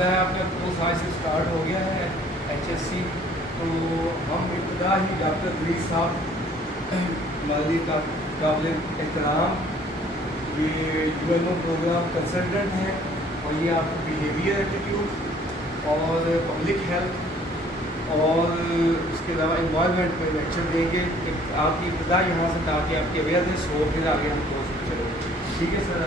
الحمدللہ آپ کا کورس آج سے اسٹارٹ ہو گیا ہے HSC. تو ہم ابتدا ہی ڈاکٹر ادریس صاحب ہماری قابل احترام یہ UNO پروگرام کنسلٹنٹ ہیں اور یہ آپ کو بیہیویئر ایٹیٹیوڈ اور پبلک ہیلتھ اور اس کے علاوہ انوائرمنٹ پہ لیکچر دیں گے. آپ کی ابتدا یہاں سے تاکہ آپ کی اویئرنیس ہو پھر آگے ہم کورس پہ چلیں. ٹھیک ہے سر.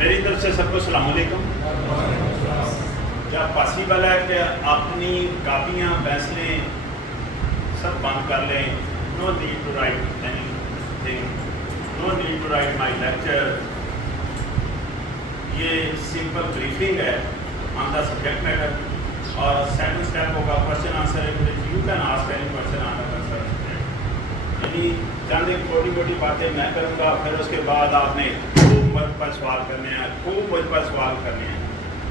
میری طرف سے سب کو السلام علیکم. کیا پاسبل ہے کہ اپنی کاپیاں پینسلیں سب بند کر لیں؟ No need to write anything, no need to write my lecture. یہ سمپل بریفنگ ہے آن دا سبجیکٹ میٹر اور سیکنڈ اسٹیپ ہوگا question answer you can ask any question on the concern subject. یعنی چند ایک چھوٹی موٹی باتیں میں کروں گا, پھر اس کے بعد آپ نے خوب مجھ پر سوال کرنے ہیں, خوب مجھ پر سوال کرنے ہیں.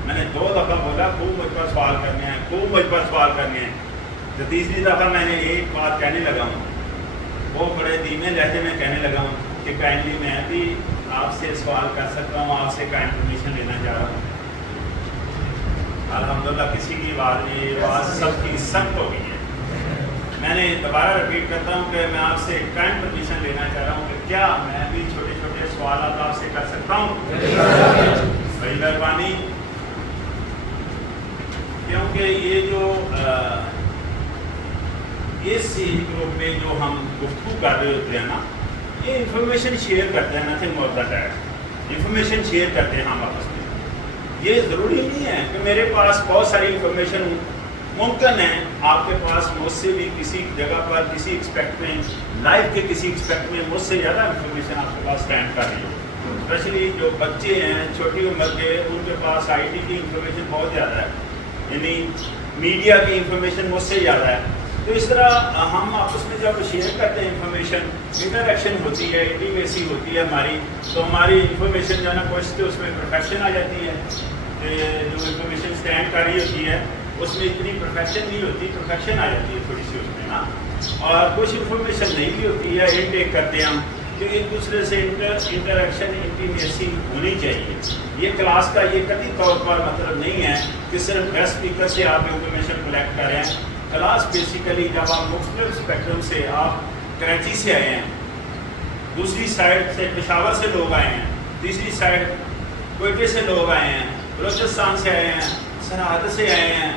میں نے 2 دفعہ بولا خوب مجھ پر سوال کرنے ہیں, خوب مجھ پر سوال کرنے ہیں. تو تیسری دفعہ میں نے ایک بات کہنے لگا ہوں, وہ بڑے دھیمے لہجے میں کہنے لگا ہوں کہ کائنڈلی میں بھی آپ سے سوال کر سکتا ہوں, آپ سے کا انفارمیشن لینا چاہ رہا ہوں. الحمدللہ کسی کی آواز سب کی سخت ہو گئی ہے. میں نے دوبارہ رپیٹ کرتا ہوں کہ میں آپ سے کائنڈ پرمیشن لینا چاہ رہا ہوں کہ کیا میں بھی چھوٹے چھوٹے سوالات آپ سے کر سکتا ہوں؟ بڑی مہربانی. کیونکہ یہ جو اس گروپ میں جو ہم گفتگو کر رہے ہوتے ہیں نا, یہ انفارمیشن شیئر کرتے ہیں, nothing more than that. Information share کرتے ہیں ہم آپس میں. یہ ضروری نہیں ہے کہ میرے پاس بہت ساری انفارمیشن ہوں. ممکن ہے آپ کے پاس مجھ سے بھی کسی جگہ پر کسی ایکسپیکٹ میں لائف کے کسی ایکسپیکٹ میں مجھ سے زیادہ انفارمیشن آپ کے پاس اسٹینڈ کر رہی ہو. اسپیشلی جو بچے ہیں چھوٹی عمر کے, ان کے پاس IT کی انفارمیشن بہت زیادہ ہے, یعنی میڈیا کی انفارمیشن مجھ سے زیادہ ہے. تو اس طرح ہم آپس میں جب شیئر کرتے ہیں انفارمیشن, انٹریکشن ہوتی ہے, انٹیمیسی ہوتی ہے ہماری, تو ہماری انفارمیشن جو ہے نا کچھ تو اس میں پرفیکشن آ جاتی ہے. جو انفارمیشن اسٹینڈ کر رہی ہوتی ہے اس میں اتنی پرفیکشن نہیں ہوتی, پرفیکشن آ جاتی ہے تھوڑی سی اس میں نا. اور کچھ انفارمیشن نہیں بھی ہوتی ہے, انٹیک کرتے ہیں ہم, کہ ایک دوسرے سے انٹریکشن انٹیمیسی ہونی چاہیے. یہ کلاس کا یہ قطعی طور پر مطلب نہیں ہے کہ صرف گیسٹ اسپیکر سے آپ انفارمیشن کلیکٹ کر رہے ہیں. کلاس بیسیکلی جب آپ مختلف اسپیکٹرم سے, آپ کراچی سے آئے ہیں, دوسری سائڈ سے پشاور سے لوگ آئے ہیں, تیسری سائڈ کوئٹے سے لوگ آئے ہیں, بلوچستان سے آئے ہیں, سرحد سے آئے ہیں,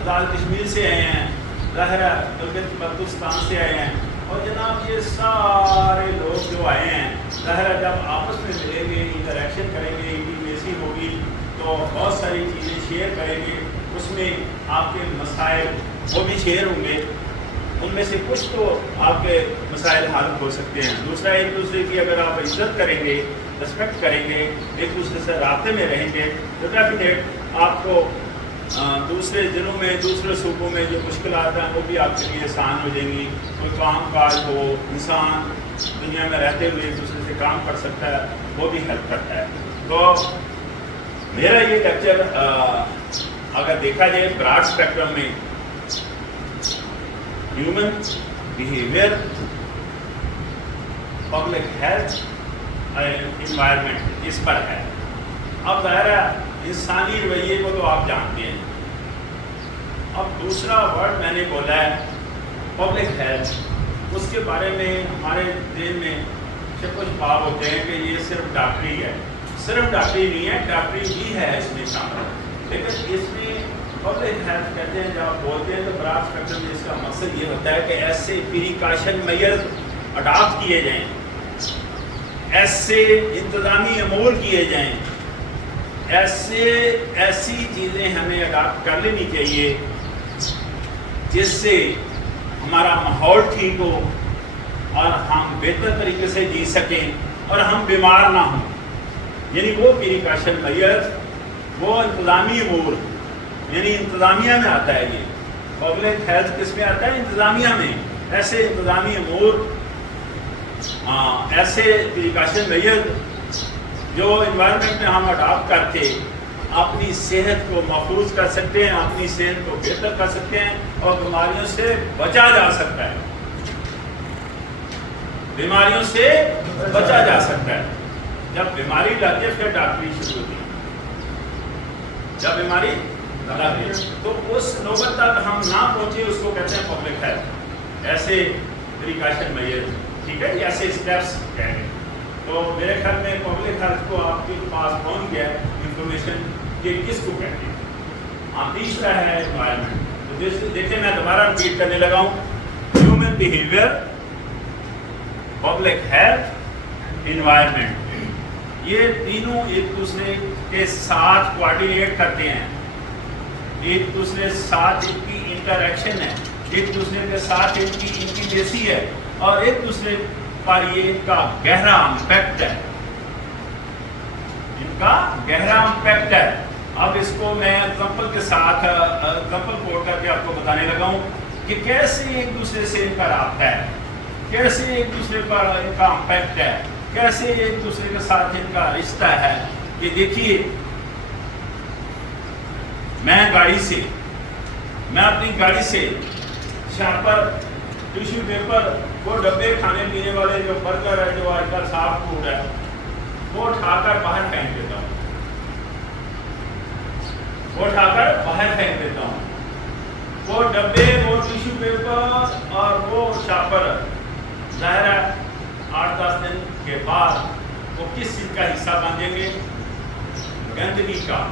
آزاد کشمیر سے آئے ہیں, ظاہر گلگت بلتستان سے آئے ہیں, اور جناب یہ سارے لوگ جو آئے ہیں, ظاہر جب آپس میں ملیں گے, انٹریکشن کریں گے, انٹیمیسی ہوگی, تو بہت ساری چیزیں شیئر کریں گے. اس میں آپ کے مسائل وہ بھی شیئر ہوں گے, ان میں سے کچھ تو آپ کے مسائل حل ہو سکتے ہیں. دوسرا, ایک دوسرے کی اگر آپ عزت کریں گے, رسپیکٹ کریں گے, ایک دوسرے سے رابطے میں رہیں گے, تو ڈیفینیٹ آپ کو دوسرے دنوں میں, دوسرے صوبوں میں جو مشکلات ہیں وہ بھی آپ کے لیے آسان ہو جائیں گی. کوئی کام کاج ہو, انسان دنیا میں رہتے ہوئے ایک دوسرے سے کام کر سکتا ہے, وہ بھی ہیلپ کرتا ہے. تو میرا یہ لیکچر اگر دیکھا جائے براڈ اسپیکٹرم میں human behaviour, public health, environment, اس پر ہے. اب ظاہر ہے انسانی رویے کو تو آپ جانتے ہیں. اب دوسرا ورڈ میں نے بولا ہے پبلک ہیلتھ, اس کے بارے میں ہمارے ذہن میں کچھ باب ہوتے ہیں کہ یہ صرف ڈاکٹری ہے. صرف ڈاکٹری نہیں ہے, ڈاکٹری بھی ہے اس میں شامل, لیکن اس میں پبلک ہیلتھ کہتے ہیں جب آپ بولتے ہیں تو براڈ اسپیکٹرم میں اس کا مقصد یہ ہوتا ہے کہ ایسے پریکاشن میئرز اڈاپٹ کیے جائیں, ایسے انتظامی امور کیے جائیں, ایسی چیزیں ہمیں اڈاپٹ کر لینی چاہیے جس سے ہمارا ماحول ٹھیک ہو اور ہم بہتر طریقے سے جی سکیں اور ہم بیمار نہ ہوں. یعنی وہ پریکاشن میئرز, وہ انتظامی امور, یعنی انتظامیہ میں آتا ہے. یہ پبلک ہیلتھ کس میں آتا ہے؟ انتظامیہ میں. ایسے انتظامی امور, ایسے پریکاشن میئر جو انوائرمنٹ میں ہم اڈاپٹ کرتے اپنی صحت کو محفوظ کر سکتے ہیں، اپنی صحت کو بہتر کر سکتے ہیں اور بیماریوں سے بچا جا سکتا ہے، بیماریوں سے بچا جا سکتا ہے۔ جب بیماری لگتی ہے پھر ڈاکٹری شروع ہوتی ہے، جب بیماری لگتی ہے تو اس نوبت تک ہم نہ پہنچے، اس کو کہتے ہیں پبلک ہیلتھ، ایسے پریکاشن میئر، ٹھیک ہے، ایسے اسٹیپس کہیں گے۔ تو میرے خیال میں پبلک ہیلتھ کو آپ کے پاس پہنچ گیا انفارمیشن کہ کس کو کہتے ہیں۔ ہاں، تیسرا ہے انوائرمنٹ۔ تو دیکھیں میں دوبارہ ریپیٹ کرنے لگا ہوں، human behaviour, public health, environment, یہ تینوں ایک دوسرے کے ساتھ کوآرڈینیٹ کرتے ہیں، ایک دوسرے کے ساتھ ان کی انٹریکشن ہے، ایک دوسرے کے ساتھ ان کی انٹیمیسی ہے، اور ایک دوسرے پر یہ ان کا گہرا امپیکٹ ہے، ان کا گہرا امپیکٹ ہے۔ اب اس کو میں ایگزامپل کے ساتھ ایگزامپل کوٹ کر کے آپ کو بتانے لگا ہوں کہ کیسے ایک دوسرے سے ان کا رابطہ ہے، کیسے ایک دوسرے پر ان کا امپیکٹ ہے، کیسے ایک دوسرے کے ساتھ ان کا رشتہ ہے۔ کہ دیکھیے، میں اپنی گاڑی سے شارپر، ٹیشو پیپر، وہ ڈبے کھانے پینے والے جو برگر ہے، جو آج کل صاف فوڈ ہے، وہ اٹھا کر باہر پھینک دیتا ہوں، وہ ڈبے، وہ ٹیشو پیپر اور وہ شارپر، ظاہر ہے 8-10 دن کے بعد وہ کس چیز کا حصہ بن جائیں گے؟ گندگی کا۔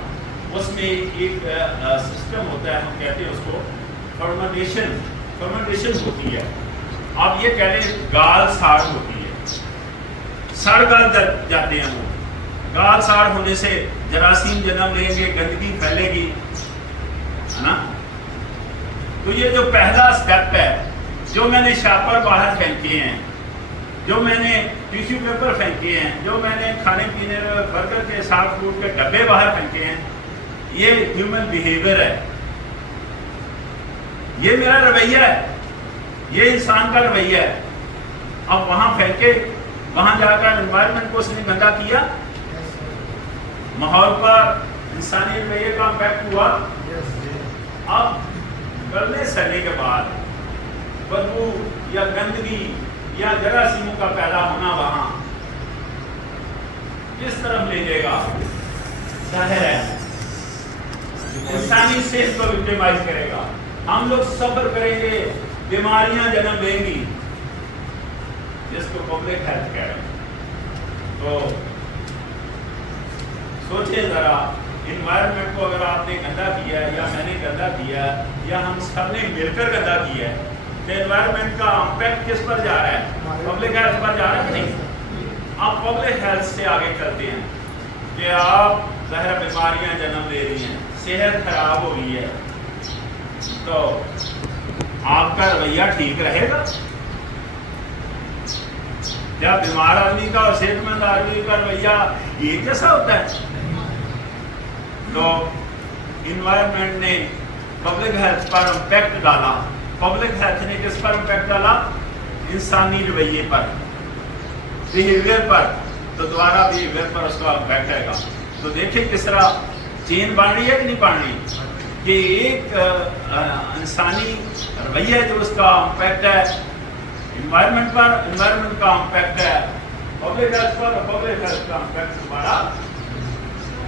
اس میں ایک سسٹم ہوتا ہے، ہم کہتے ہیں اس کو فرمنٹیشن ہوتی ہے۔ آپ یہ کہہ لیں گال ساڑ ہوتی ہے، سڑ گل جاتے ہیں، وہ گال ساڑ ہونے سے جراثیم جنم لیں گے، گندگی پھیلے گی، ہے نا۔ تو یہ جو پہلا سٹیپ ہے، جو میں نے شاپر باہر پھینکے ہیں، جو میں نے ٹیشو پیپر پھینکے ہیں، جو میں نے کھانے پینے برگر کے ساتھ فوڈ کے ڈبے باہر پھینکے ہیں، یہ ہیومن بیہیویئر ہے، یہ میرا رویہ ہے، یہ انسان کا رویہ ہے۔ اب وہاں پھینکے، وہاں جا کر انوائرمنٹ کو اس نے گندا کیا، ماحول پر انسانی رویے کا امپیکٹ ہوا۔ اب گلنے سڑنے کے بعد بدبو یا گندگی یا جراثیموں کا پیدا ہونا وہاں کس طرف لے جائے گا؟ ظاہر ہے انسانی صحت کو وکٹیمائز کرے گا، ہم لوگ سفر کریں گے، بیماریاں جنم لیں گی، جس کو پبلک ہیلتھ کہہ رہے ہیں۔ تو سوچیں ذرا، انوائرمنٹ کو اگر آپ نے گندا کیا ہے، یا میں نے گندا کیا ہے، یا ہم سب نے مل کر گندا کیا ہے، تو انوائرمنٹ کا امپیکٹ کس پر جا رہا ہے؟ پبلک ہیلتھ پر جا رہا ہے کہ نہیں؟ آپ پبلک ہیلتھ سے آگے چلتے ہیں کہ آپ ظاہر بیماریاں جنم لے رہی ہیں، صحت خراب ہو رہی ہے، تو آپ کا رویہ ٹھیک رہے گا؟ جب بیمار آدمی کا اور صحت مند آدمی کا رویہ ایک جیسا ہوتا ہے؟ تو انوائرمنٹ نے پبلک ہیلتھ پر امپیکٹ ڈالا، پبلک ہیلتھ نے کس پر امپیکٹ ڈالا؟ انسانی رویے پر، بیہیویئر پر، تو دوبارہ بیہیویئر پر اس کا امپیکٹ آئے گا۔ تو دیکھیں کس طرح چین بن رہی ہے کہ نہیں بن رہی، کہ ایک انسانی رویہ جو اس کا امپیکٹ ہے انوائرمنٹ پر، انوائرمنٹ کا امپیکٹ ہے پبلک ہیلتھ پر، پبلک ہیلتھ کا امپیکٹ ہمارا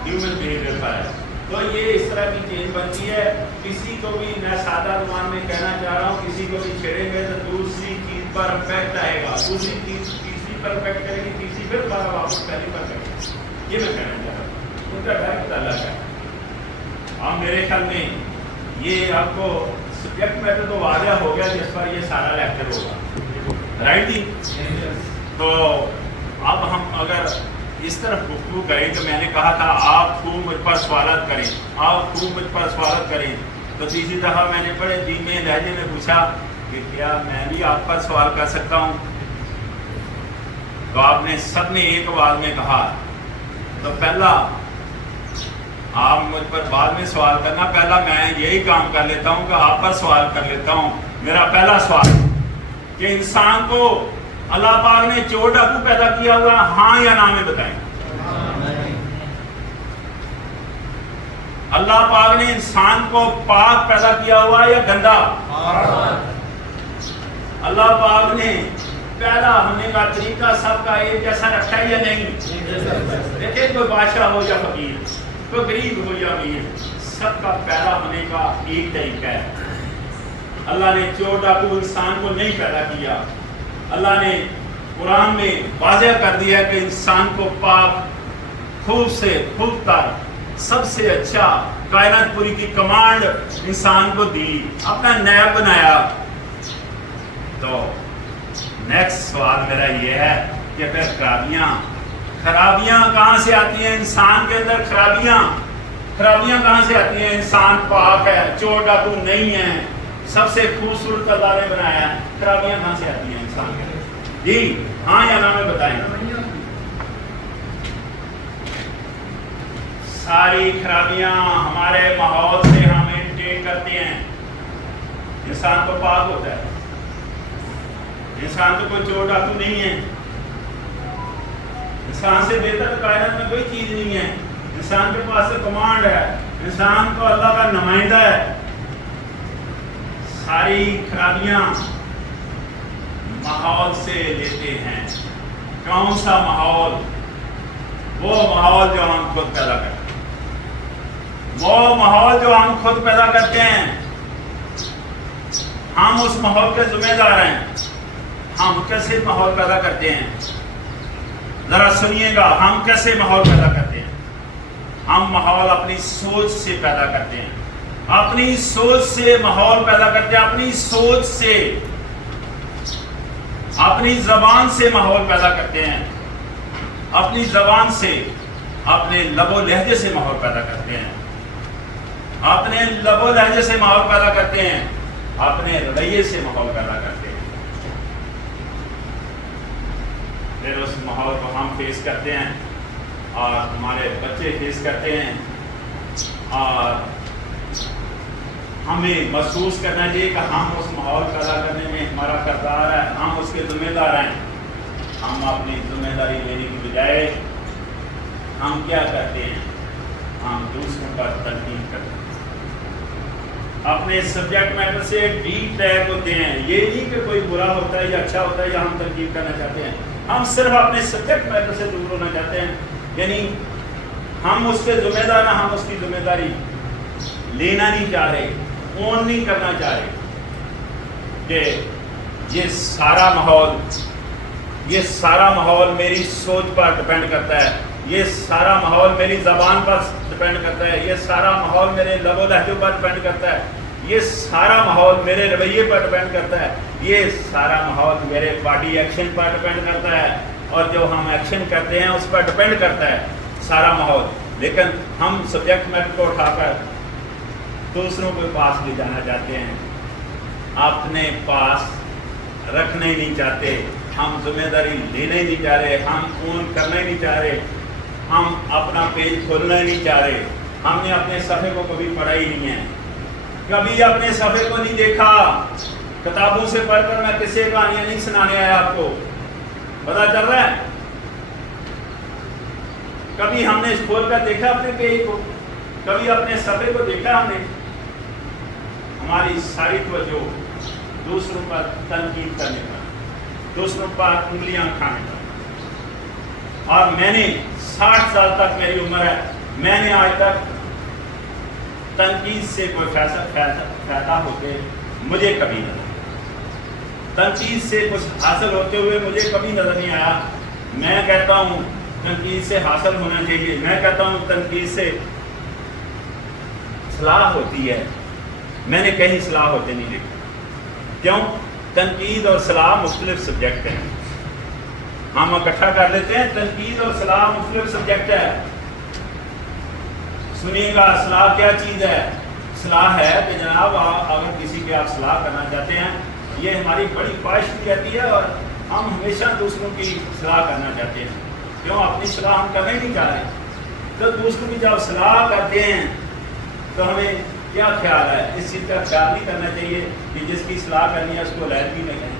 ہیومن بیہیویئر پر ہے۔ تو یہ اس طرح کی چین بنتی ہے۔ کسی کو بھی میں سادہ زبان میں کہنا چاہ رہا ہوں، کسی کو بھی چھیڑیں گے تو دوسری چیز پر امپیکٹ آئے گا، دوسری چیز تیسری پر امپیکٹ کرے گی، تیسری پھر دوبارہ واپس پہلی پر کرے گی۔ یہ میں کہنا چاہ رہا ہوں، ان کا ڈائریکٹ الگ ہے۔ اب میرے خیال میں یہ آپ کو سبجیکٹ میٹر تو واضح ہو گیا جس پر یہ سارا لیکچر ہوگا، رائٹ جی؟ تو اب ہم اگر اس طرف گفتگو کریں تو میں نے کہا تھا آپ خوب مجھ پر سوالات کریں، آپ خوب مجھ پر سوالات کریں، تو تیسری دفعہ میں نے بڑے دھیمے لہجے میں پوچھا کہ کیا میں بھی آپ پر سوال کر سکتا ہوں؟ تو آپ نے سب نے ایک آواز میں کہا، تو پہلا آپ مجھ پر بعد میں سوال کرنا، پہلا میں یہی کام کر لیتا ہوں کہ آپ پر سوال کر لیتا ہوں۔ میرا پہلا سوال کہ انسان کو اللہ پاک نے چور ڈاکو پیدا کیا ہوا، ہاں یا نہ میں بتائیں؟ اللہ پاک نے انسان کو پاک پیدا کیا ہوا یا گندا؟ اللہ پاک نے پیدا ہونے کا طریقہ سب کا ایک جیسا رکھا ہے یا نہیں؟ دیکھیں کوئی بادشاہ ہو یا فقیر، کوئی غریب ہو یا امیر، سب کا پیدا ہونے کا ایک طریقہ ہے۔ اللہ نے چور ڈاکو انسان کو نہیں پیدا کیا۔ اللہ نے قرآن میں واضح کر دیا کہ انسان کو پاک، خوب سے خوب تر، سب سے اچھا، کائنات پوری کی کمانڈ انسان کو دی، اپنا نیب بنایا۔ تو نیکسٹ سوال میرا یہ ہے کہ پھر خرابیاں کہاں سے آتی ہیں انسان کے اندر؟ خرابیاں کہاں سے آتی ہیں؟ انسان پاک ہے، چور ڈاکو نہیں ہے، سب سے خوبصورت اللہ نے بنایا ہے، خرابیاں کہاں سے آتی ہیں انسان کے اندر؟ جی ہاں یا نا میں بتائیں۔ ساری خرابیاں ہمارے ماحول سے ہم انٹیک کرتے ہیں۔ انسان تو پاک ہوتا ہے، انسان تو کوئی چور ڈاکو نہیں ہے، انسان سے بہتر کائنات میں کوئی چیز نہیں ہے، انسان کے پاس کمانڈ ہے، انسان تو اللہ کا نمائندہ ہے۔ ساری خرابیاں ماحول سے لیتے ہیں۔ کون سا ماحول؟ وہ ماحول جو ہم خود پیدا کرتے ہیں، وہ ماحول جو ہم خود پیدا کرتے ہیں، ہم اس ماحول کے ذمہ دار ہیں۔ ہم کیسے ماحول پیدا کرتے ہیں؟ ذرا سنیے گا، ہم کیسے ماحول پیدا کرتے ہیں؟ ہم ماحول اپنی سوچ سے پیدا کرتے ہیں، اپنی سوچ سے ماحول پیدا کرتے ہیں، اپنی سوچ سے، اپنی زبان سے ماحول پیدا کرتے ہیں، اپنی زبان سے، اپنے لب و لہجے سے ماحول پیدا کرتے ہیں، اپنے لب و لہجے سے ماحول پیدا کرتے ہیں، اپنے رویے سے ماحول پیدا کرتے ہیں۔ پھر اس ماحول کو ہم فیس کرتے ہیں اور ہمارے بچے فیس کرتے ہیں، اور ہمیں محسوس کرنا چاہیے کہ ہم اس ماحول پیدا کرنے میں ہمارا کردار ہے، ہم اس کے ذمہ دار ہیں۔ ہم اپنی ذمہ داری لینے کی بجائے ہم کیا کرتے ہیں؟ ہم دوسروں پر تنقید کرتے ہیں، اپنے سبجیکٹ میٹر سے ڈیپ ٹیگ ہوتے ہیں۔ یہ نہیں کہ کوئی برا ہوتا ہے یا اچھا ہوتا ہے یا ہم تنقید کرنا چاہتے ہیں، ہم صرف اپنے سبجیکٹ میٹر سے دور ہونا چاہتے ہیں، یعنی ہم اس کے ذمہ دار ہیں، ہم اس کی ذمہ داری لینا نہیں چاہ رہے، اون نہیں کرنا چاہ رہے کہ یہ سارا ماحول میری سوچ پر ڈپینڈ کرتا ہے، یہ سارا ماحول میری زبان پر ڈپینڈ کرتا ہے، یہ سارا ماحول میرے لب و لہجوں پر ڈپینڈ کرتا ہے، یہ سارا ماحول میرے رویے پر ڈپینڈ کرتا ہے، یہ سارا ماحول میرے باڈی ایکشن پر ڈپینڈ کرتا ہے، اور جو ہم ایکشن کرتے ہیں اس پر ڈپینڈ کرتا ہے سارا ماحول۔ لیکن ہم سبجیکٹ میٹر کو اٹھا کر دوسروں کے پاس لے جانا چاہتے ہیں، اپنے پاس رکھنا ہی نہیں چاہتے، ہم ذمہ داری لینا ہی نہیں چاہ رہے، ہم اون کرنا ہی نہیں چاہ رہے، ہم اپنا پیج کھولنا ہی نہیں چاہ رہے، ہم نے اپنے صفحے کو کبھی پڑھا ہی نہیں ہے، کبھی اپنے صفحے کو نہیں دیکھا۔ کتابوں سے پڑھ کر میں کسی کہانیاں نہیں سنانے آیا، آپ کو پتا چل رہا ہے؟ کبھی ہم نے کھول کر دیکھا اپنے پیج کو، کبھی اپنے صفحے کو دیکھا ہم نے؟ ہماری ساری توجہ دوسروں پر تنقید کرنے پر، دوسروں پر انگلیاں کھانے پر۔ اور میں نے 60 سال تک میری عمر ہے، میں نے آج تک تنقید سے کوئی فائدہ ہوتے مجھے کبھی نظر، تنقید سے کچھ حاصل ہوتے ہوئے مجھے کبھی نظر نہیں آیا۔ میں کہتا ہوں تنقید سے حاصل ہونا چاہیے، میں کہتا ہوں تنقید سے اصلاح ہوتی ہے، میں نے کہیں اصلاح ہوتے نہیں دیکھا۔ کیوں؟ تنقید اور اصلاح مختلف سبجیکٹ ہیں، ہم اکٹھا کر لیتے ہیں۔ تنقید اور اصلاح مختلف سبجیکٹ ہے۔ سنیے گا، اصلاح کیا چیز ہے؟ اصلاح ہے کہ جناب اگر کسی کی آپ اصلاح کرنا چاہتے ہیں، یہ ہماری بڑی خواہش کی رہتی ہے اور ہم ہمیشہ دوسروں کی اصلاح کرنا چاہتے ہیں۔ کیوں؟ اپنی اصلاح ہم کرنا ہی نہیں چاہ رہے، تو دوسروں کی جب اصلاح کرتے ہیں تو ہمیں کیا خیال ہے؟ اس چیز کا خیال نہیں کرنا چاہیے کہ جس کی اصلاح کرنی ہے اس کو علیحدگی میں کہیں،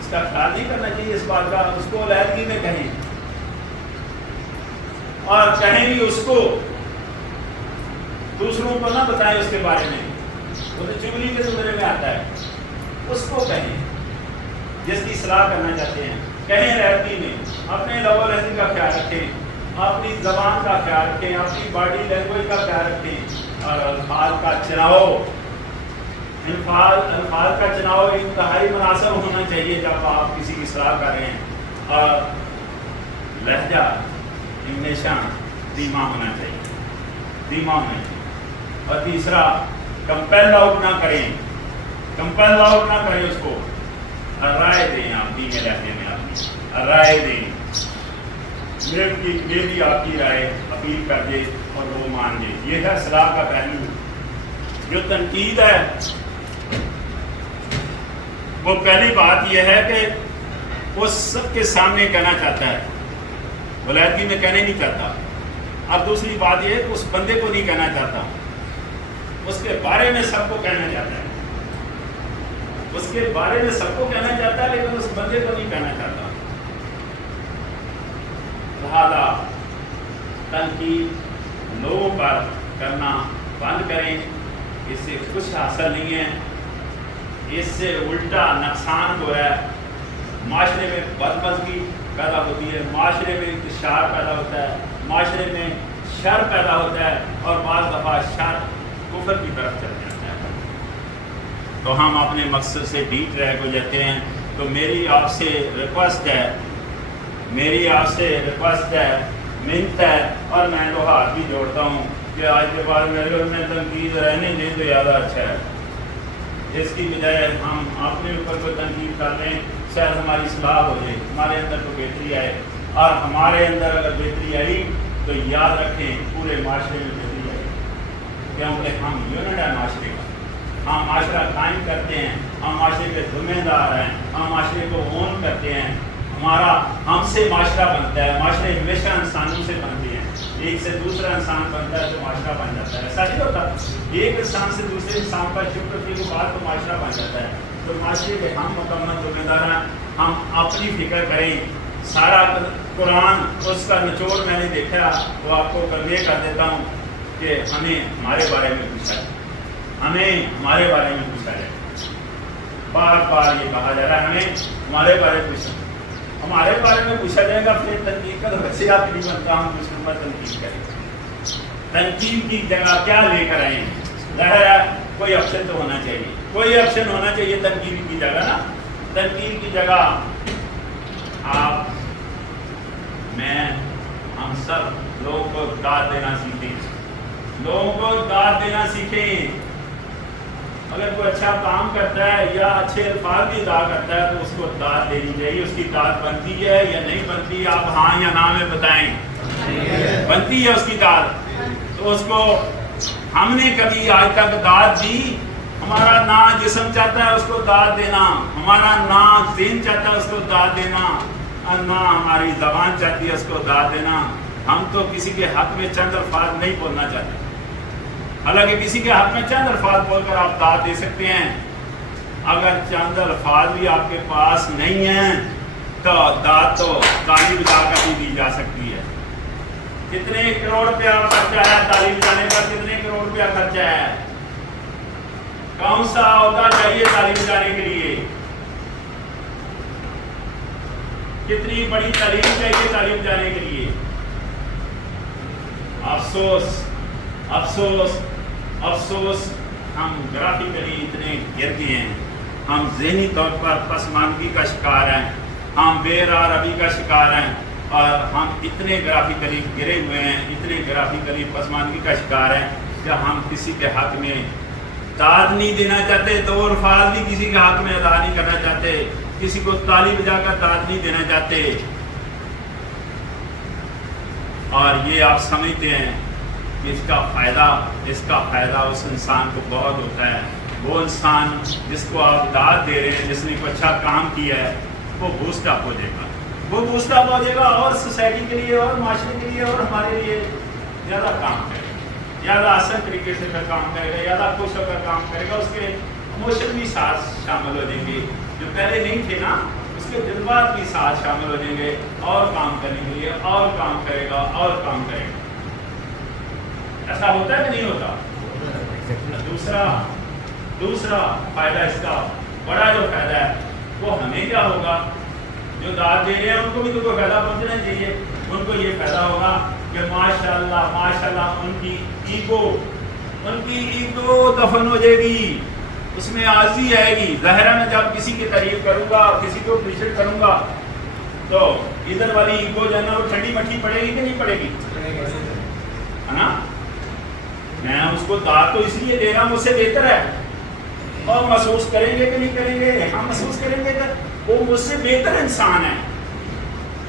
اس کا خیال نہیں کرنا چاہیے اس بات کا، اس کو علیحدگی میں کہیں، اور کہیں بھی اس کو دوسروں کو نہ بتائیں اس کے بارے میں، وہ تو چگلی کے زمرے میں آتا ہے. اس کو کہیں جس کی اصلاح کرنا چاہتے ہیں، کہیں رہتی میں اپنے لب و لہجے کا خیال رکھیں، اپنی زبان کا خیال رکھیں، اپنی باڈی لینگویج کا خیال رکھیں، اور الفاظ کا چناؤ، الفاظ کا چناؤ انتہائی مناسب ہونا چاہیے جب آپ کسی کی اصلاح کر رہے ہیں، اور لہجہ ہمیشہ دھیما ہونا چاہیے، دھیما ہونا چاہیے. اور تیسرا، کمپیل آؤٹ نہ کریں، کمپیل آؤٹ نہ کریں اس کو، رائے دیں. آپ دھیمے لہجے میں اپنی رائے دیں، میری آپ کی رائے اپیل کر دے اور وہ مان دے. یہ ہے اصلاح کا پہلو. جو تنقید ہے وہ پہلی بات یہ ہے کہ وہ سب کے سامنے کہنا چاہتا ہے، ولیدگی میں کہنے نہیں چاہتا. اب دوسری بات یہ ہے کہ اس بندے کو نہیں کہنا چاہتا، اس کے بارے میں سب کو کہنا چاہتا ہے، اس کے بارے میں سب کو کہنا چاہتا ہے لیکن اس بندے کو نہیں کہنا چاہتا. لہذا تنقید لوگوں پر کرنا بند کریں، اس سے کچھ حاصل نہیں ہے، اس سے الٹا نقصان ہو رہا ہے. معاشرے میں بدمزگی پیدا ہوتی ہے، معاشرے میں انتشار پیدا ہوتا ہے، معاشرے میں شر پیدا ہوتا ہے، اور بعض دفعہ شر کفر کی طرف چل جاتا ہے. تو ہم اپنے مقصد سے ڈیٹ رہ ہو جاتے ہیں. تو میری آپ سے ریکویسٹ ہے، میری آپ سے ریکویسٹ ہے، منت ہے، اور میں تو ہاتھ بھی جوڑتا ہوں کہ آج کے بعد میرے میں تنقید رہنے دیں تو زیادہ اچھا ہے. اس کی بجائے ہم اپنے اوپر کوئی تنقید کر لیں، شاید ہماری اصلاح ہو جائے، ہمارے اندر تو بہتری آئے. اور ہمارے اندر اگر بہتری آئی تو یاد رکھیں پورے معاشرے میں بہتری آئی، کیونکہ ہم یونٹ ہے معاشرے کا. ہم معاشرہ قائم کرتے ہیں، ہم معاشرے کے ذمہ دار ہیں، ہم معاشرے کو اون کرتے ہیں. ہم سے معاشرہ بنتا ہے. معاشرے ہمیشہ انسانوں سے بنتے ہیں، ایک سے دوسرا انسان بنتا ہے تو معاشرہ بن جاتا ہے. ایسا نہیں ہوتا ایک انسان سے دوسرے انسان پر شکر کرنے کے بعد تو معاشرہ بن جاتا ہے. تو معاشرے کے ہم مکمل ذمہ دار ہیں. ہم اپنی فکر کریں. سارا قرآن اس کا نچوڑ میں نے دیکھا، وہ آپ کو کنوے کر دیتا ہوں کہ ہمیں ہمارے بارے میں پوچھا جائے، ہمیں ہمارے بارے میں پوچھا جائے. بار بار یہ کہا جا رہا ہے ہمیں ہمارے بارے میں پوچھا، ہمارے بارے میں پوچھا جائے گا. پھر تنقید کا تو ویسے آپ نہیں بنتا، ہم دوسروں پر تنقید کریں. تنقید کی جگہ کیا لے کر آئیں؟ ظاہر ہے کوئی آپشن تو ہونا چاہیے، کوئی آپشن ہونا چاہیے تنقید کی جگہ نا. تنقید کی جگہ آپ، میں، ہم سب لوگوں کو داد دینا سیکھیں، لوگوں کو داد دینا سیکھیں. اگر کوئی اچھا کام کرتا ہے یا اچھے الفاظ بھی ادا کرتا ہے تو اس کو داد دینی چاہیے. اس کی داد بنتی ہے یا نہیں بنتی، آپ ہاں یا نہ میں بتائیں. بنتی ہے اس کی داد. تو اس کو ہم نے کبھی آج تک داد دی؟ ہمارا نا جسم چاہتا ہے اس کو داد دینا، ہمارا نا ذہن چاہتا ہے اس کو داد دینا، نہ ہماری زبان چاہتی ہے اس کو داد دینا. ہم تو کسی کے حق میں چند الفاظ نہیں بولنا چاہتے، حالانکہ کسی کے حق میں چند الفاظ بول کر آپ داد دے سکتے ہیں. اگر چند الفاظ بھی آپ کے پاس نہیں ہیں تو داد تو تالی بجا کر بھی دی جا سکتی ہے. کتنے کروڑ روپیہ خرچہ ہے تالی بجانے پر؟ کتنے کروڑ روپیہ خرچہ ہے؟ کون سا عہدہ چاہیے تالی بجانے کے لیے؟ کتنی بڑی تعلیم چاہیے تعلیم جانے کے لیے؟ افسوس افسوس افسوس، ہم گرافیکلی اتنے گر گئے ہیں، ہم ذہنی طور پر پسماندگی کا شکار ہیں، ہم بے راہ روی کا شکار ہیں، اور ہم اتنے گرافیکلی گرے ہوئے ہیں، اتنے گرافیکلی پسماندگی کا شکار ہیں کہ ہم کسی کے حق میں داد نہیں دینا چاہتے، دو الفاظ بھی کسی کے حق میں ادا نہیں کرنا چاہتے، کسی کو تالی بجا کر داد نہیں دینا چاہتے. اور یہ آپ سمجھتے ہیں کہ اس کا فائدہ اس انسان کو بہت ہوتا ہے. وہ انسان جس کو آپ داد دے رہے ہیں، جس نے کوئی اچھا کام کیا ہے، وہ بوسٹ اپ ہو جائے گا، وہ بوسٹ اپ ہو جائے گا، اور سوسائٹی کے لیے اور معاشرے کے لیے اور ہمارے لیے زیادہ کام کرے گا، زیادہ آسان طریقے سے کام کرے گا، زیادہ خوش ہو کر کام کرے گا. اس کے ایموشن بھی ساتھ شامل ہو جائیں گے جو پہلے نہیں تھے نا، اس کے جذبات بھی ساتھ شامل ہو جائیں گے، اور کام کرنے کے لیے اور کام کرے گا اور کام کرے گا. ایسا ہوتا ہے کہ نہیں ہوتا؟ دوسرا فائدہ اس کا بڑا جو فائدہ ہے وہ ہمیں کیا ہوگا، جو داد دے رہے ہیں ان کو بھی تو کوئی فائدہ پہنچنا چاہیے. ان کو یہ فائدہ ہوگا کہ ماشاءاللہ ان کی ایگو دفن ہو جائے گی، اس میں عاجزی آئے گی. ظاہر ہے میں جب کسی کی تعریف کروں گا، کسی کو اپریشیٹ کروں گا تو ادھر والی ایگو جو ہے نا وہ ٹھنڈی مٹھی پڑے گی کہ نہیں پڑے گی، ہے نا. میں اس کو داد تو اس لیے دے رہا ہوں مجھ سے بہتر ہے، اور محسوس کریں گے کہ نہیں کریں گے، ہم محسوس کریں گے کہ وہ مجھ سے بہتر انسان ہے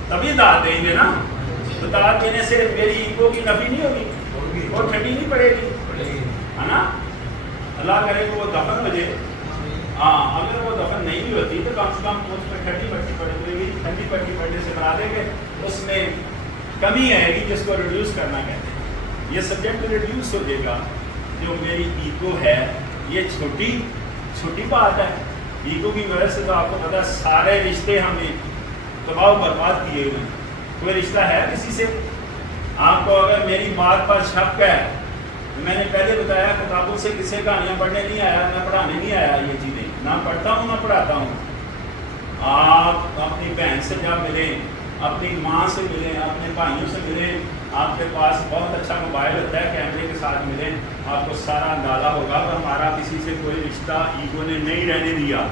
تبھی داد دیں گے نا. تو داد دینے سے میری ایگو کی نفی نہیں ہوگی، وہ ٹھنڈی نہیں پڑے گی، ہے نا. اللہ کرے کہ وہ دفن ہو جائے. ہاں اگر وہ دفن نہیں بھی ہوتی تو کم سے کم اس میں ٹھنڈی پٹی پڑے گی. ٹھنڈی پٹی پڑنے سے بنا دیں گے اس میں کمی آئے گی جس کو ریڈیوس کرنا کہتے ہیں. یہ سبجیکٹ ریڈیوس ہو جائے گا. جو میری ایگو ہے یہ چھوٹی بات ہے. ایگو کی وجہ سے تو آپ کو پتا سارے رشتے ہمیں تباہ و برباد کیے ہوئے. کوئی رشتہ ہے کسی سے؟ آپ کو اگر میری بات پر شک ہے، میں نے پہلے بتایا کتابوں سے کسی کہانیاں پڑھنے نہیں آیا، نہ پڑھانے نہیں آیا. یہ چیزیں نہ پڑھتا ہوں نہ پڑھاتا ہوں. آپ اپنی بہن سے جب ملیں، اپنی ماں سے ملیں، اپنے بھائیوں سے ملیں، آپ کے پاس بہت اچھا موبائل ہوتا ہے، کیمرے کے ساتھ ملیں، آپ کو سارا اندازہ ہوگا کہ ہمارا کسی سے کوئی رشتہ ایگو نے نہیں رہنے دیا.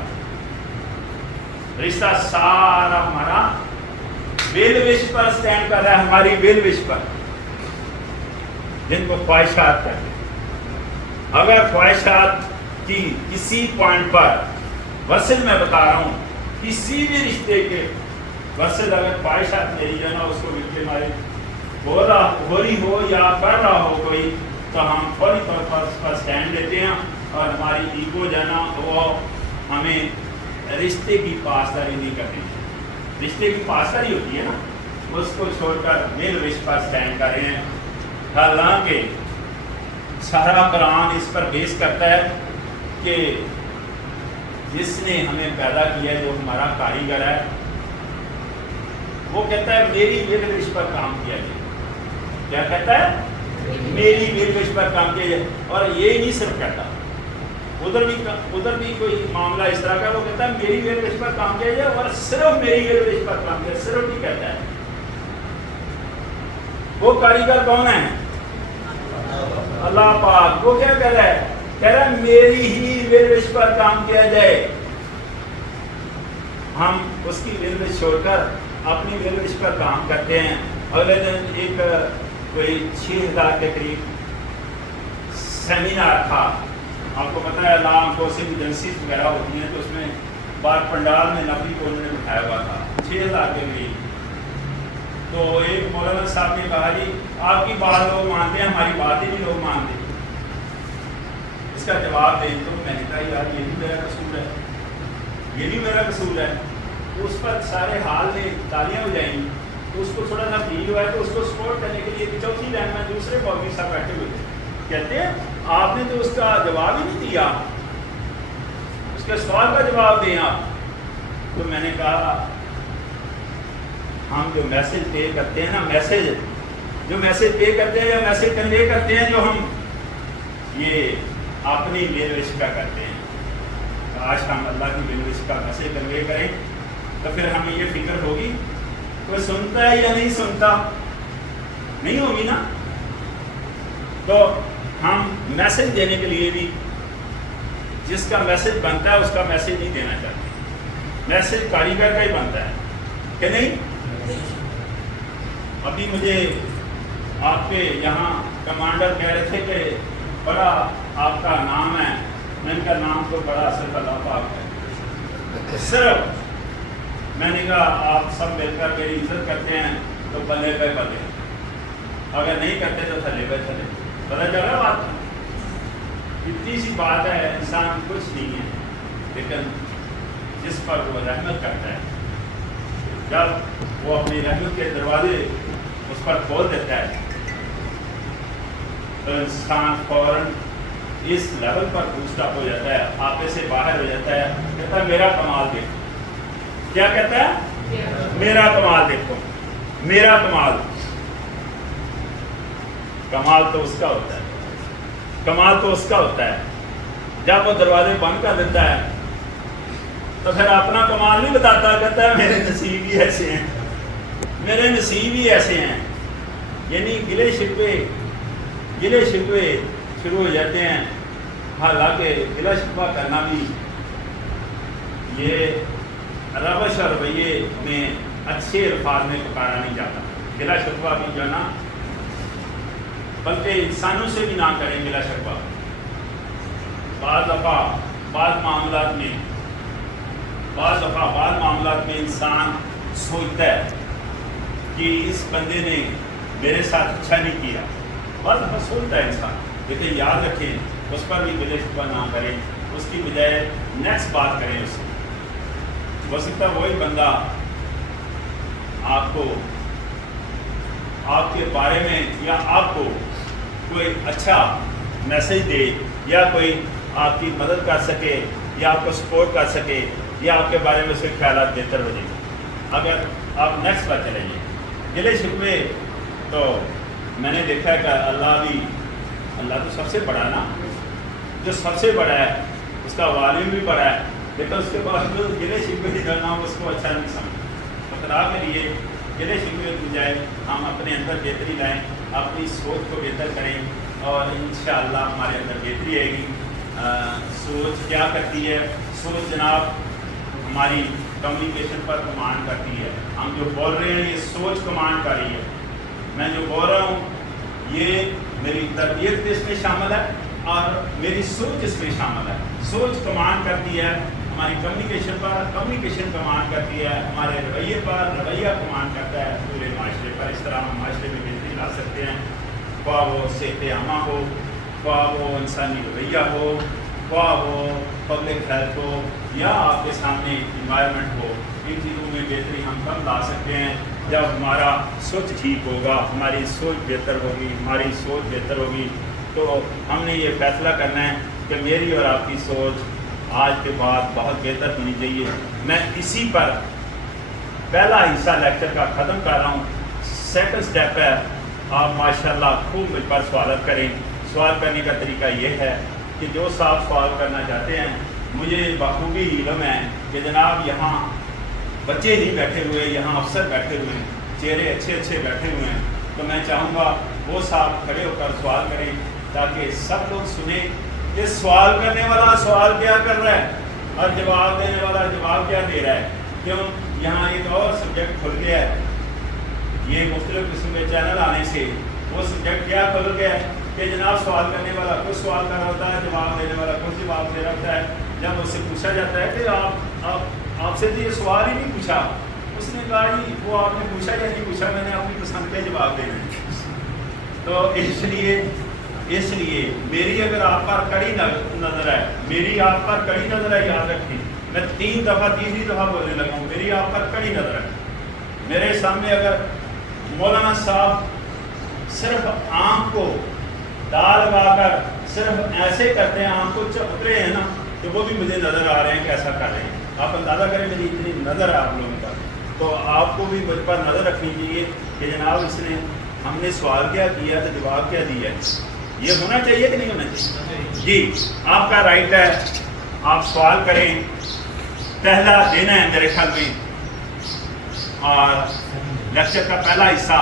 رشتہ سارا ہمارا ویل وش پر سٹینڈ کر رہا ہے، ہماری ویل وش پر، جن کو خواہشات کرتے ہیں. اگر خواہشات کی کسی پوائنٹ پر وصل، میں بتا رہا ہوں کسی بھی رشتے کے وصل اگر خواہشات میری جو ہے نا اس کو مل کے ہمارے ہو رہی ہو یا کر رہا ہو کوئی، تو ہم فوری طور پر سٹینڈ لیتے ہیں اور ہماری ایگو جو ہے نا وہ ہمیں رشتے کی پاسداری نہیں کرنی. رشتے کی پاسداری ہوتی ہے نا، اس کو چھوڑ کر میل وش پر سٹینڈ کر رہے ہیں. حالانکہ سارا قرآن اس پر بیس کرتا ہے کہ جس نے ہمیں پیدا کیا ہے، جو ہمارا کاریگر ہے، وہ کہتا ہے میری ویل وش پر کام کیا جائے. کیا کہتا ہے؟ میری ویل وش پر کام کیا جائے. اور یہ نہیں صرف کہتا، ادھر بھی کوئی معاملہ اس طرح کا، وہ کہتا ہے میری ویل وش پر کام کیا جائے، اور صرف میری ویل وش پر کام کیا. صرف نہیں کہتا ہے. وہ کاریگر کون ہے؟ اللہ پاک. وہ کیا کہہ رہا ہے؟ کہہ رہا ہے میری ہی ویل وش پر کام کیا جائے. ہم اس کی ویل وش چھوڑ کر اپنی ویل وش پر کام کرتے ہیں. اگلے دن ایک کوئی 6000 کے قریب سیمینار تھا. آپ کو پتہ ہے لا انفورسنگ ایجنسیز وغیرہ ہوتی ہیں، تو اس میں بار پنڈال میں نفری کو انہوں نے بٹھایا ہوا تھا 6000 کے قریب. تو ایک مولانا صاحب نے کہا جی آپ کی بات لوگ مانتے ہیں، ہماری بات ہی نہیں لوگ مانتے، اس کا جواب دیں. تو میں نے کہا یار یہ بھی میرا قصور ہے، یہ بھی میرا قصور ہے. تو اس پر سارے حال میں تالیاں ہو جائیں گی. تو اس کو تھوڑا سا فیل ہوا ہے، تو اس کو سپورٹ کرنے کے لیے چوتھی لائن میں دوسرے مولوی صاحب بیٹھے ہوئے تھے. کہتے ہیں آپ نے تو اس کا جواب ہی نہیں دیا، اس کے سوال کا جواب دیں آپ. تو میں نے کہا ہم جو میسج پے کرتے ہیں نا، میسج پے کرتے ہیں یا میسج کنوے کرتے ہیں، جو ہم یہ اپنی ویل وش کا کرتے ہیں. کاش ہم اللہ کی ویل وش کا میسج کنوے کریں تو پھر ہمیں یہ فکر ہوگی کوئی سنتا ہے یا نہیں سنتا، نہیں ہوگی نا. تو ہم میسج دینے کے لیے بھی جس کا میسج بنتا ہے اس کا میسج نہیں دینا چاہتے. میسج کاریگر کا ہی بنتا ہے کہ نہیں. ابھی مجھے آپ کے یہاں کمانڈر کہہ رہے تھے کہ بڑا آپ کا نام ہے. میں ان کا نام تو بڑا صرف اللہ پاک ہے. صرف میں نے کہا آپ سب مل کر میری عزت کرتے ہیں تو بلے پہ بلے، اگر نہیں کرتے تو تھلے پہ تھلے. پتہ چل رہا بات؟ اتنی سی بات ہے، انسان کچھ نہیں ہے، لیکن جس پر وہ رحمت کرتا ہے، جب وہ اپنی رحمت کے دروازے اس پر کھول دیتا ہے تو انسان فوراً اس لیول پر بوسٹ اپ ہو جاتا ہے، آپے سے باہر ہو جاتا ہے. کہتا ہے میرا کمال دیکھو. کیا کہتا ہے؟ میرا کمال دیکھو. میرا کمال تو اس کا ہوتا ہے کمال تو اس کا ہوتا ہے جب وہ دروازے بند کر دیتا ہے تو پھر اپنا کمال نہیں بتاتا، کہتا ہے میرے نصیب ہی ایسے ہیں، میرے نصیب ہی ایسے ہیں. یعنی گلے شکوے شروع ہو جاتے ہیں. حالانکہ گلہ شکوہ کرنا بھی یہ روش اور رویے میں اچھے الفاظ میں پکارا نہیں جاتا. گلہ شکوہ بھی جو ہے نا، بلکہ انسانوں سے بھی نہ کریں گلہ شکوہ. بعض دفعہ بعض معاملات میں انسان سوچتا ہے کہ اس بندے نے میرے ساتھ اچھا نہیں کیا. بعض دفعہ سوچتا ہے انسان، لیکن یاد رکھیں اس پر بھی گلہ شکوہ نہ کریں، اس کی بجائے نیکسٹ بات کریں اس سے. ہو سکتا ہے وہی بندہ آپ کو، آپ کے بارے میں یا آپ کو کوئی اچھا میسج دے، یا کوئی آپ کی مدد کر سکے، یا آپ کو سپورٹ کر سکے، یا آپ کے بارے میں اس کے خیالات بہتر ہو جائیں. اگر آپ نیکسٹ بات چلیں گے گلے شکوے، تو میں نے دیکھا ہے کہ اللہ تو سب سے بڑا ہے نا، جو سب سے بڑا ہے اس کا والیوم بھی بڑا ہے، لیکن اس کے بعد گلے شکوے جو نا اس کو اچھا نہیں سمجھتا. خدا کے لیے گلے شکوے کی بجائے ہم اپنے اندر بہتری لائیں، اپنی سوچ کو بہتر کریں، اور انشاءاللہ ہمارے اندر بہتری آئے گی. سوچ کیا کرتی ہے؟ سوچ جناب ہماری کمیونیکیشن پر کمانڈ کرتی ہے. ہم جو بول رہے ہیں یہ سوچ کمانڈ کر رہی ہے. میں جو بول رہا ہوں یہ میری تربیت اس میں شامل ہے اور میری سوچ اس میں شامل ہے. سوچ کمانڈ کرتی ہے ہماری کمیونیکیشن پر، کمیونیکیشن کمانڈ کرتی ہے ہمارے رویے پر، رویہ کمانڈ کرتا ہے پورے معاشرے پر. اس طرح ہم معاشرے میں بہتری لا سکتے ہیں، خواہ وہ صحت عامہ ہو، خواہ وہ انسانی رویہ ہو، خواہ وہ پبلک ہیلتھ ہو، یا آپ کے سامنے انوائرمنٹ ہو. ان چیزوں میں بہتری ہم کب لا سکتے ہیں؟ جب ہمارا سوچ ٹھیک ہوگا، ہماری سوچ بہتر ہوگی. ہماری سوچ بہتر ہوگی تو ہم نے یہ فیصلہ کرنا ہے کہ میری اور آپ کی سوچ آج کے بعد بہت بہتر ہونی چاہیے. میں اسی پر پہلا حصہ لیکچر کا ختم کر رہا ہوں. سیکنڈ سٹیپ ہے آپ ماشاءاللہ خوب مجھ پر سوالات کریں. سوال کرنے کا طریقہ یہ ہے کہ جو صاحب سوال کرنا چاہتے ہیں، مجھے بخوبی علم ہے کہ جناب یہاں بچے نہیں بیٹھے ہوئے، یہاں افسر بیٹھے ہوئے ہیں، چہرے اچھے اچھے بیٹھے ہوئے ہیں. تو میں چاہوں گا وہ صاحب کھڑے ہو کر سوال کریں تاکہ سب لوگ سنیں کہ سوال کرنے والا سوال کیا کر رہا ہے اور جواب دینے والا جواب کیا دے رہا ہے. کیوں؟ یہاں ایک اور سبجیکٹ کھل گیا ہے. یہ مختلف قسم کے چینل آنے سے وہ سبجیکٹ کیا کھل گیا ہے کہ جناب سوال کرنے والا کچھ سوال کر رہا ہوتا ہے، جواب دینے والا کچھ جواب دے رہا ہوتا ہے. جب اس سے پوچھا جاتا ہے کہ آپ سے تو یہ سوال ہی نہیں پوچھا، اس نے کہا جی وہ آپ نے پوچھا یا نہیں پوچھا، میں نے اپنی پسند کے جواب دینا ہے. تو اس لیے میری اگر آپ پر کڑی نظر ہے، میری آپ پر کڑی نظر ہے، یاد رکھیں میں 3 دفعہ تیسری دفعہ بولنے لگا ہوں، میری آپ پر کڑی نظر ہے. میرے سامنے اگر مولانا صاحب صرف آنکھ کو دال لگا کر صرف ایسے کرتے ہیں، آنکھ کو چپک رہے ہیں نا، تو وہ بھی مجھے نظر آ رہے ہیں کہ ایسا کر رہے ہیں. آپ اندازہ کریں میری اتنی نظر ہے آپ لوگوں کا، تو آپ کو بھی مجھ پر نظر رکھنی چاہیے کہ جناب اس نے ہم نے سوال کیا کیا تو جواب کیا دیا. یہ ہونا چاہیے کہ نہیں ہونا چاہیے؟ جی آپ کا رائٹ ہے، آپ سوال کریں. پہلا دن ہے میرے خیال میں، اور لیکچر کا پہلا حصہ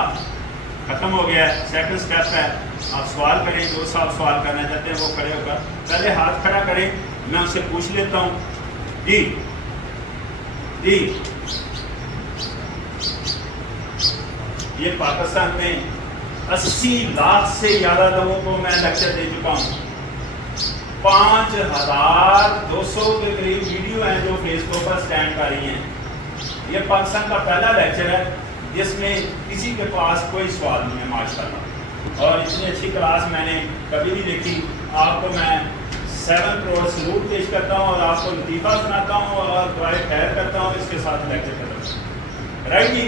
ختم ہو گیا ہے. سیکنڈ سٹیپ ہے آپ سوال کریں. جو صاحب سوال کرنا چاہتے ہیں وہ کھڑے ہو کر پہلے ہاتھ کھڑا کریں، میں ان سے پوچھ لیتا ہوں. جی یہ پاکستان میں 80 لاکھ سے زیادہ لوگوں کو میں لیکچر دے چکا ہوں. 5200 کے قریب ویڈیو ہیں جو فیس بک پر سٹینڈ کر رہی ہیں. یہ پاکستان کا پہلا لیکچر ہے جس میں کسی کے پاس کوئی سوال نہیں ہے ماشاءاللہ. اور اتنی اچھی کلاس میں نے کبھی نہیں دیکھی. آپ کو میں 7 کروڑ سلوٹ پیش کرتا ہوں اور آپ کو لطیفہ سناتا ہوں اور دعائے خیر کرتا ہوں. اس کے ساتھ لیکچر کرتا ہوں. رائٹ جی؟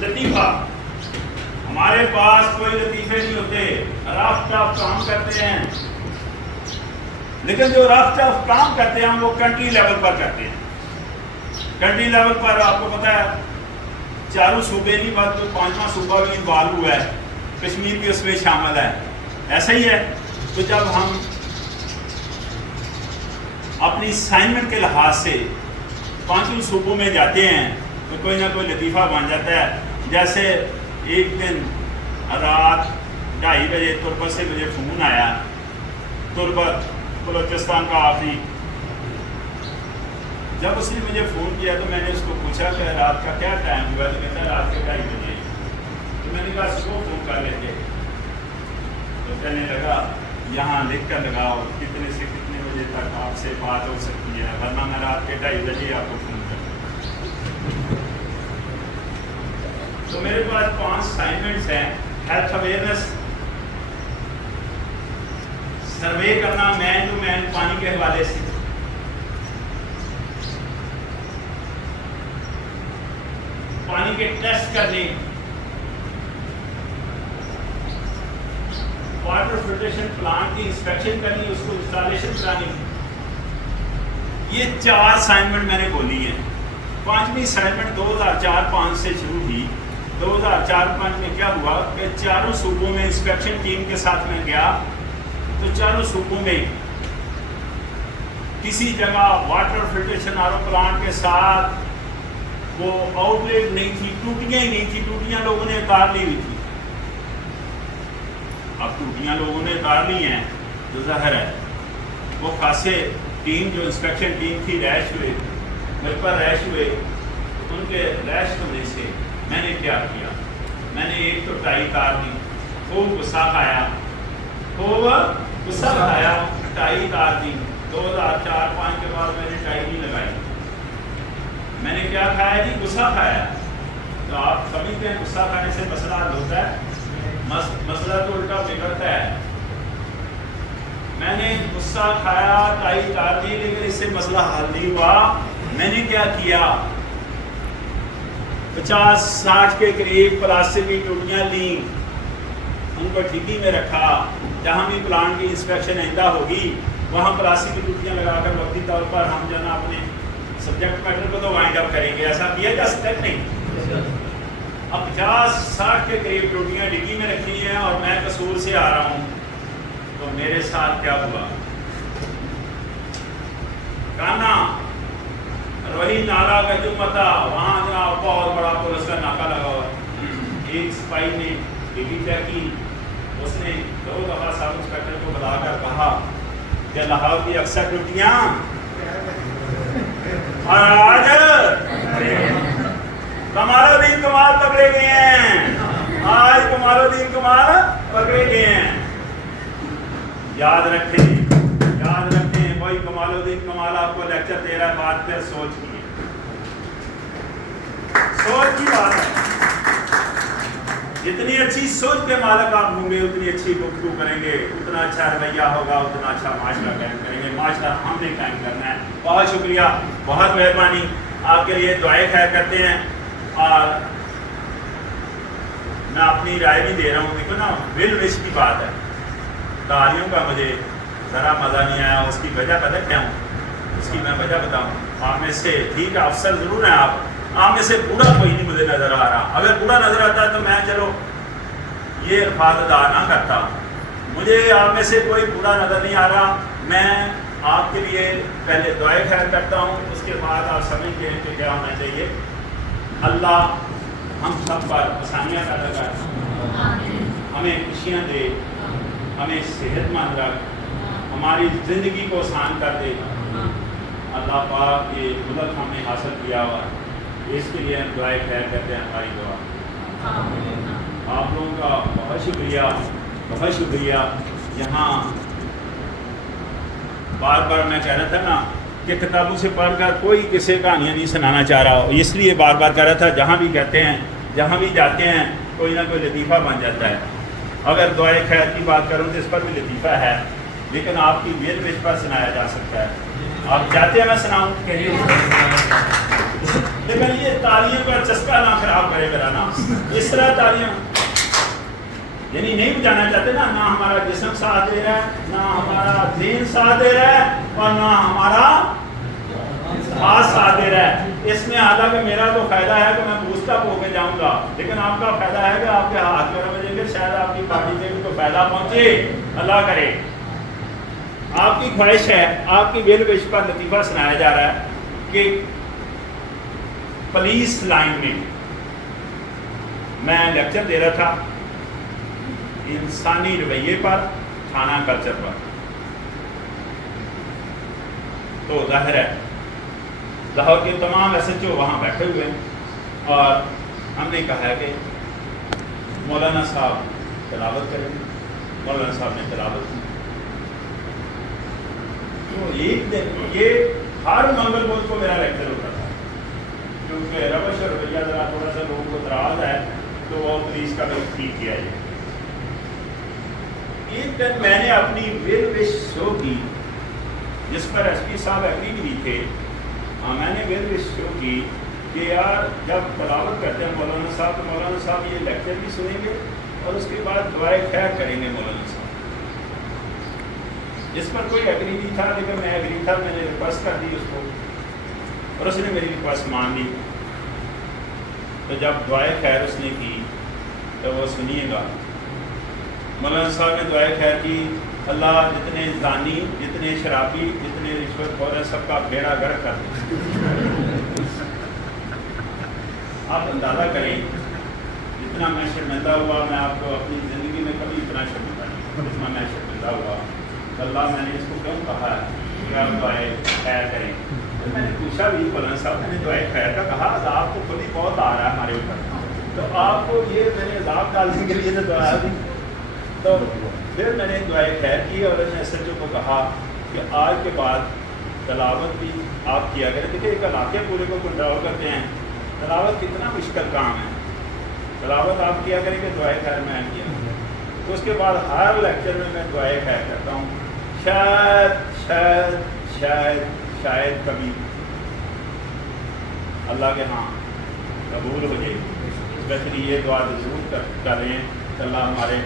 لطیفہ ہمارے پاس کوئی لطیفے نہیں ہوتے، رف ٹف کام کرتے ہیں. لیکن جو رف ٹف کام کرتے ہیں وہ کنٹری لیول پر کرتے ہیں. کنٹری لیول پر آپ کو پتہ ہے 4 صوبے نہیں بات 5واں صوبہ بھی انوالو ہوا ہے، کشمیر بھی اس میں شامل ہے. ایسا ہی ہے. تو جب ہم اپنی اسائنمنٹ کے لحاظ سے 5 صوبوں میں جاتے ہیں تو کوئی نہ کوئی لطیفہ بن جاتا ہے. جیسے ایک دن رات 2:30 بجے تربت سے مجھے فون آیا، تربت بلوچستان کا آخری. جب اس نے مجھے فون کیا تو میں نے اس کو پوچھا کہ رات کا کیا ٹائم ہوا، تو کہتا ہے رات کے 2:30 بجے. تو میں نے کہا اس کو فون کر لیتے. تو کہنے لگا یہاں لکھ کر لگاؤ کتنے سے کتنے بجے تک آپ سے بات ہو سکتی ہے، ورنہ میں رات کے 2:30 بجے آپ کو فون کروں. تو میرے پاس 5 اسائنمنٹس ہیں. ہیلتھ اویئرنیس، سروے کرنا مین ٹو مین پانی کے حوالے سے، پانی کے ٹیسٹ کرنے، واٹر فلٹریشن پلانٹ کی انسپیکشن کرنی، اس کو انسٹالیشن کرانی. یہ 4 اسائنمنٹ میں نے بولی ہیں. 5ویں اسائنمنٹ 2004-05 سے شروع ہوئی. 2004-05 میں کیا ہوا کہ 4 صوبوں میں انسپیکشن ٹیم کے ساتھ میں گیا تو 4 صوبوں میں کسی جگہ water filtration R O plant کے ساتھ وہ آؤٹ لیٹ نہیں تھی، ٹوٹیاں ہی نہیں تھی. ٹوٹیاں لوگوں نے اتار لی ہوئی تھی. اب ٹوٹیاں لوگوں نے اتار لی ہیں تو ظاہر ہے وہ خاصے ٹیم جو انسپیکشن ٹیم تھی ریش ہوئے، میرے پر ریش ہوئے. ان کے ریش ہونے سے میں نے کیا کیا، میں نے ایک تو ٹائی اتار دی. خوب غصہ کھایا، خوب غصہ کھایا، ٹائی اتار دی. 2004-05 کے بعد میں نے ٹائی نہیں لگائی. میں نے کیا کھایا جی؟ غصہ کھایا. تو آپ سمجھتے ہیں غصہ کھانے سے مسئلہ حل ہوتا ہے؟ مسئلہ تو الٹا بگڑتا ہے. میں نے غصہ کھایا، ٹائی اتار دی، لیکن اس سے مسئلہ حل نہیں ہوا. میں نے کیا کیا، 50-60 کے قریب پلاسٹک کی ٹوٹیاں لیں، ان کو ٹھیکی میں رکھا. جہاں بھی پلانٹ کی انسپیکشن آئندہ ہوگی وہاں پلاسٹک کی ٹوٹیاں لگا کر وقتی طور پر ہم جو ہے نا اپنے سبجیکٹ میٹر کو تو وائنڈ اپ کریں گے. ایسا کیا جا سکتا ہے نہیں؟ اب 50-60 کے قریب ٹوٹیاں ڈگی میں رکھی ہیں اور میں قصور سے آ رہا ہوں. تو میرے ساتھ کیا ہوا، کانا روہی نالا کا جو متا وہاں جناب بہت بڑا پولیس کا ناکا لگا ہوا. ایک سپاہی نے ڈگی چیک کی. اس نے 2 دفعہ سب انسپیکٹر کو بلا کر کہا کہ لاہور کی اکثر ٹوٹیاں آج کمال الدین کمال پکڑے گئے ہیں، آج کمال الدین کمال پکڑے گئے ہیں. یاد رکھیں وہی کمال الدین کمال آپ کو لیکچر دے رہا ہے. بات پھر سوچ کی بات ہے. جتنی اچھی سوچ کے مالک آپ ہوں گے اتنی اچھی گفتگو کریں گے، اتنا اچھا رویہ ہوگا، اتنا اچھا معاشرہ قائم کریں گے. معاشرہ ہم نے قائم کرنا ہے. بہت شکریہ، بہت مہربانی. آپ کے لیے دعائیں خیر کرتے ہیں اور میں اپنی رائے بھی دے رہا ہوں. دیکھو نا ول وش کی بات ہے. تالیوں کا مجھے ذرا مزہ نہیں آیا. اس کی وجہ پتہ کیا ہوں؟ اس کی میں وجہ بتاؤں. آپ میں سے ٹھیک ہے افسر ضرور ہیں آپ میں سے بوڑھا کوئی نہیں مجھے نظر آ رہا. اگر بوڑھا نظر آتا تو میں چلو یہ الفاظ ادا نہ کرتا. مجھے آپ میں سے کوئی بوڑھا نظر نہیں آ رہا. میں آپ کے لیے پہلے دعائیں خیر کرتا ہوں، اس کے بعد آپ سمجھتے ہیں کہ کیا ہونا چاہیے. اللہ ہم سب پر آسانیاں پیدا کر، ہمیں خوشیاں دے، ہمیں صحت مند رکھ، ہماری زندگی کو آسان کر دے. اللہ پاک یہ ملک ہم نے حاصل کیا ہوا، اس کے لیے ہم دعائیں خیر کرتے ہیں. ہماری دعا آپ لوگوں کا بہت شکریہ. یہاں بار بار میں کہہ رہا تھا نا کہ کتابوں سے پڑھ کر کوئی قصے کہانیاں نہیں سنانا چاہ رہا ہو، اس لیے بار بار کہہ رہا تھا جہاں بھی کہتے ہیں، جہاں بھی جاتے ہیں کوئی نہ کوئی لطیفہ بن جاتا ہے. اگر دعائے خیر کی بات کروں تو اس پر بھی لطیفہ ہے، لیکن آپ کی ویل وش پر سنایا جا سکتا ہے. آپ چاہتے ہیں میں سناؤں؟ لیکن یہ تالیوں کا چسکا نہ خراب کرے گا نا. اس طرح تالیاں یعنی نہیں بجانا چاہتے نا. نہ ہمارا جسم ساتھ دے رہا ہے، نہ ہمارا ذہن ساتھ دے رہا ہے، اور نہ ہمارا ہاتھ ساتھ دے رہا ہے. اس میں حالانکہ میرا تو فائدہ ہے کہ میں اسٹپ ہو کے جاؤں گا، لیکن آپ کا فائدہ ہے کہ آپ کے ہاتھ میں بجیں گے، شاید آپ کی پارٹی سے بھی کوئی فائدہ پہنچے، اللہ کرے۔ آپ کی خواہش ہے، آپ کی ویل وش پر لطیفہ سنایا جا رہا ہے کہ پولیس لائن میں لیکچر دے رہا تھا انسانی رویے پر، تھانہ کلچر پر۔ تو ظاہر ہے لاہور کے تمام ایس ایچ او وہاں بیٹھے ہوئے ہیں اور ہم نے کہا ہے کہ مولانا صاحب تلاوت کریں گے۔ مولانا صاحب نے تلاوت کی۔ تو ایک دن یہ ہر منگل بدھ کو میرا لیکچر ہوتا تھا، کیونکہ روش اور رویہ ذرا تھوڑا سا لوگوں کو اعتراض ہے تو وہ پولیس کا بھی ٹھیک کیا جائے۔ ایک دن میں نے اپنی ویل وش شو کی، جس پر ایس پی صاحب ایگری نہیں تھے، میں نے ویل وش شو کی کہ یار جب تلاوت کرتے ہیں مولانا صاحب تو مولانا صاحب یہ لیکچر بھی سنیں گے اور اس کے بعد دعائے خیر کریں گے مولانا صاحب۔ جس پر کوئی ایگری نہیں تھا، لیکن میں ایگری تھا، میں نے ریکویسٹ کر دی اس کو اور اس نے میری ریکویسٹ مان لی۔ تو جب دعائے خیر اس نے کی تو وہ سنیے گا، مولانا صاحب نے دعائے خیر کی، اللہ جتنے زانی، جتنے شرابی، جتنے رشوت خور ہیں سب کا بیڑا گرک کر دے۔ آپ اندازہ کریں جتنا میں شرمندہ ہوا، میں آپ کو اپنی زندگی میں کبھی اتنا شرمندہ نہیں، جتنا میں شرمندہ ہوا۔ اللہ میں نے اس کو کیوں کہا ہے کہ آپ دعائے خیر کریں؟ تو میں نے پوچھا بھی مولانا صاحب، میں نے دعائے خیر کا کہا، عذاب تو خود ہی بہت آ رہا ہے ہمارے اوپر، تو آپ کو یہ میں نے عذاب ڈالنے کے لیے تو دعا دی۔ تو پھر میں نے دعائے خیر کی اور میں ایس ایچ او کو کہا کہ آج کے بعد تلاوت بھی آپ کیا کریں۔ دیکھیے ایک علاقے پورے کو کنٹرول کرتے ہیں، تلاوت کتنا مشکل کام ہے، تلاوت آپ کیا کریں کہ دعائے خیر میں کیا۔ تو اس کے بعد ہر لیکچر میں دعائے خیر کرتا ہوں، شاید شاید شاید شاید کبھی اللہ کے ہاں قبول ہو جائے۔ بہتری یہ دعا ضرور کر رہے ہیں کہ اللہ ہمارے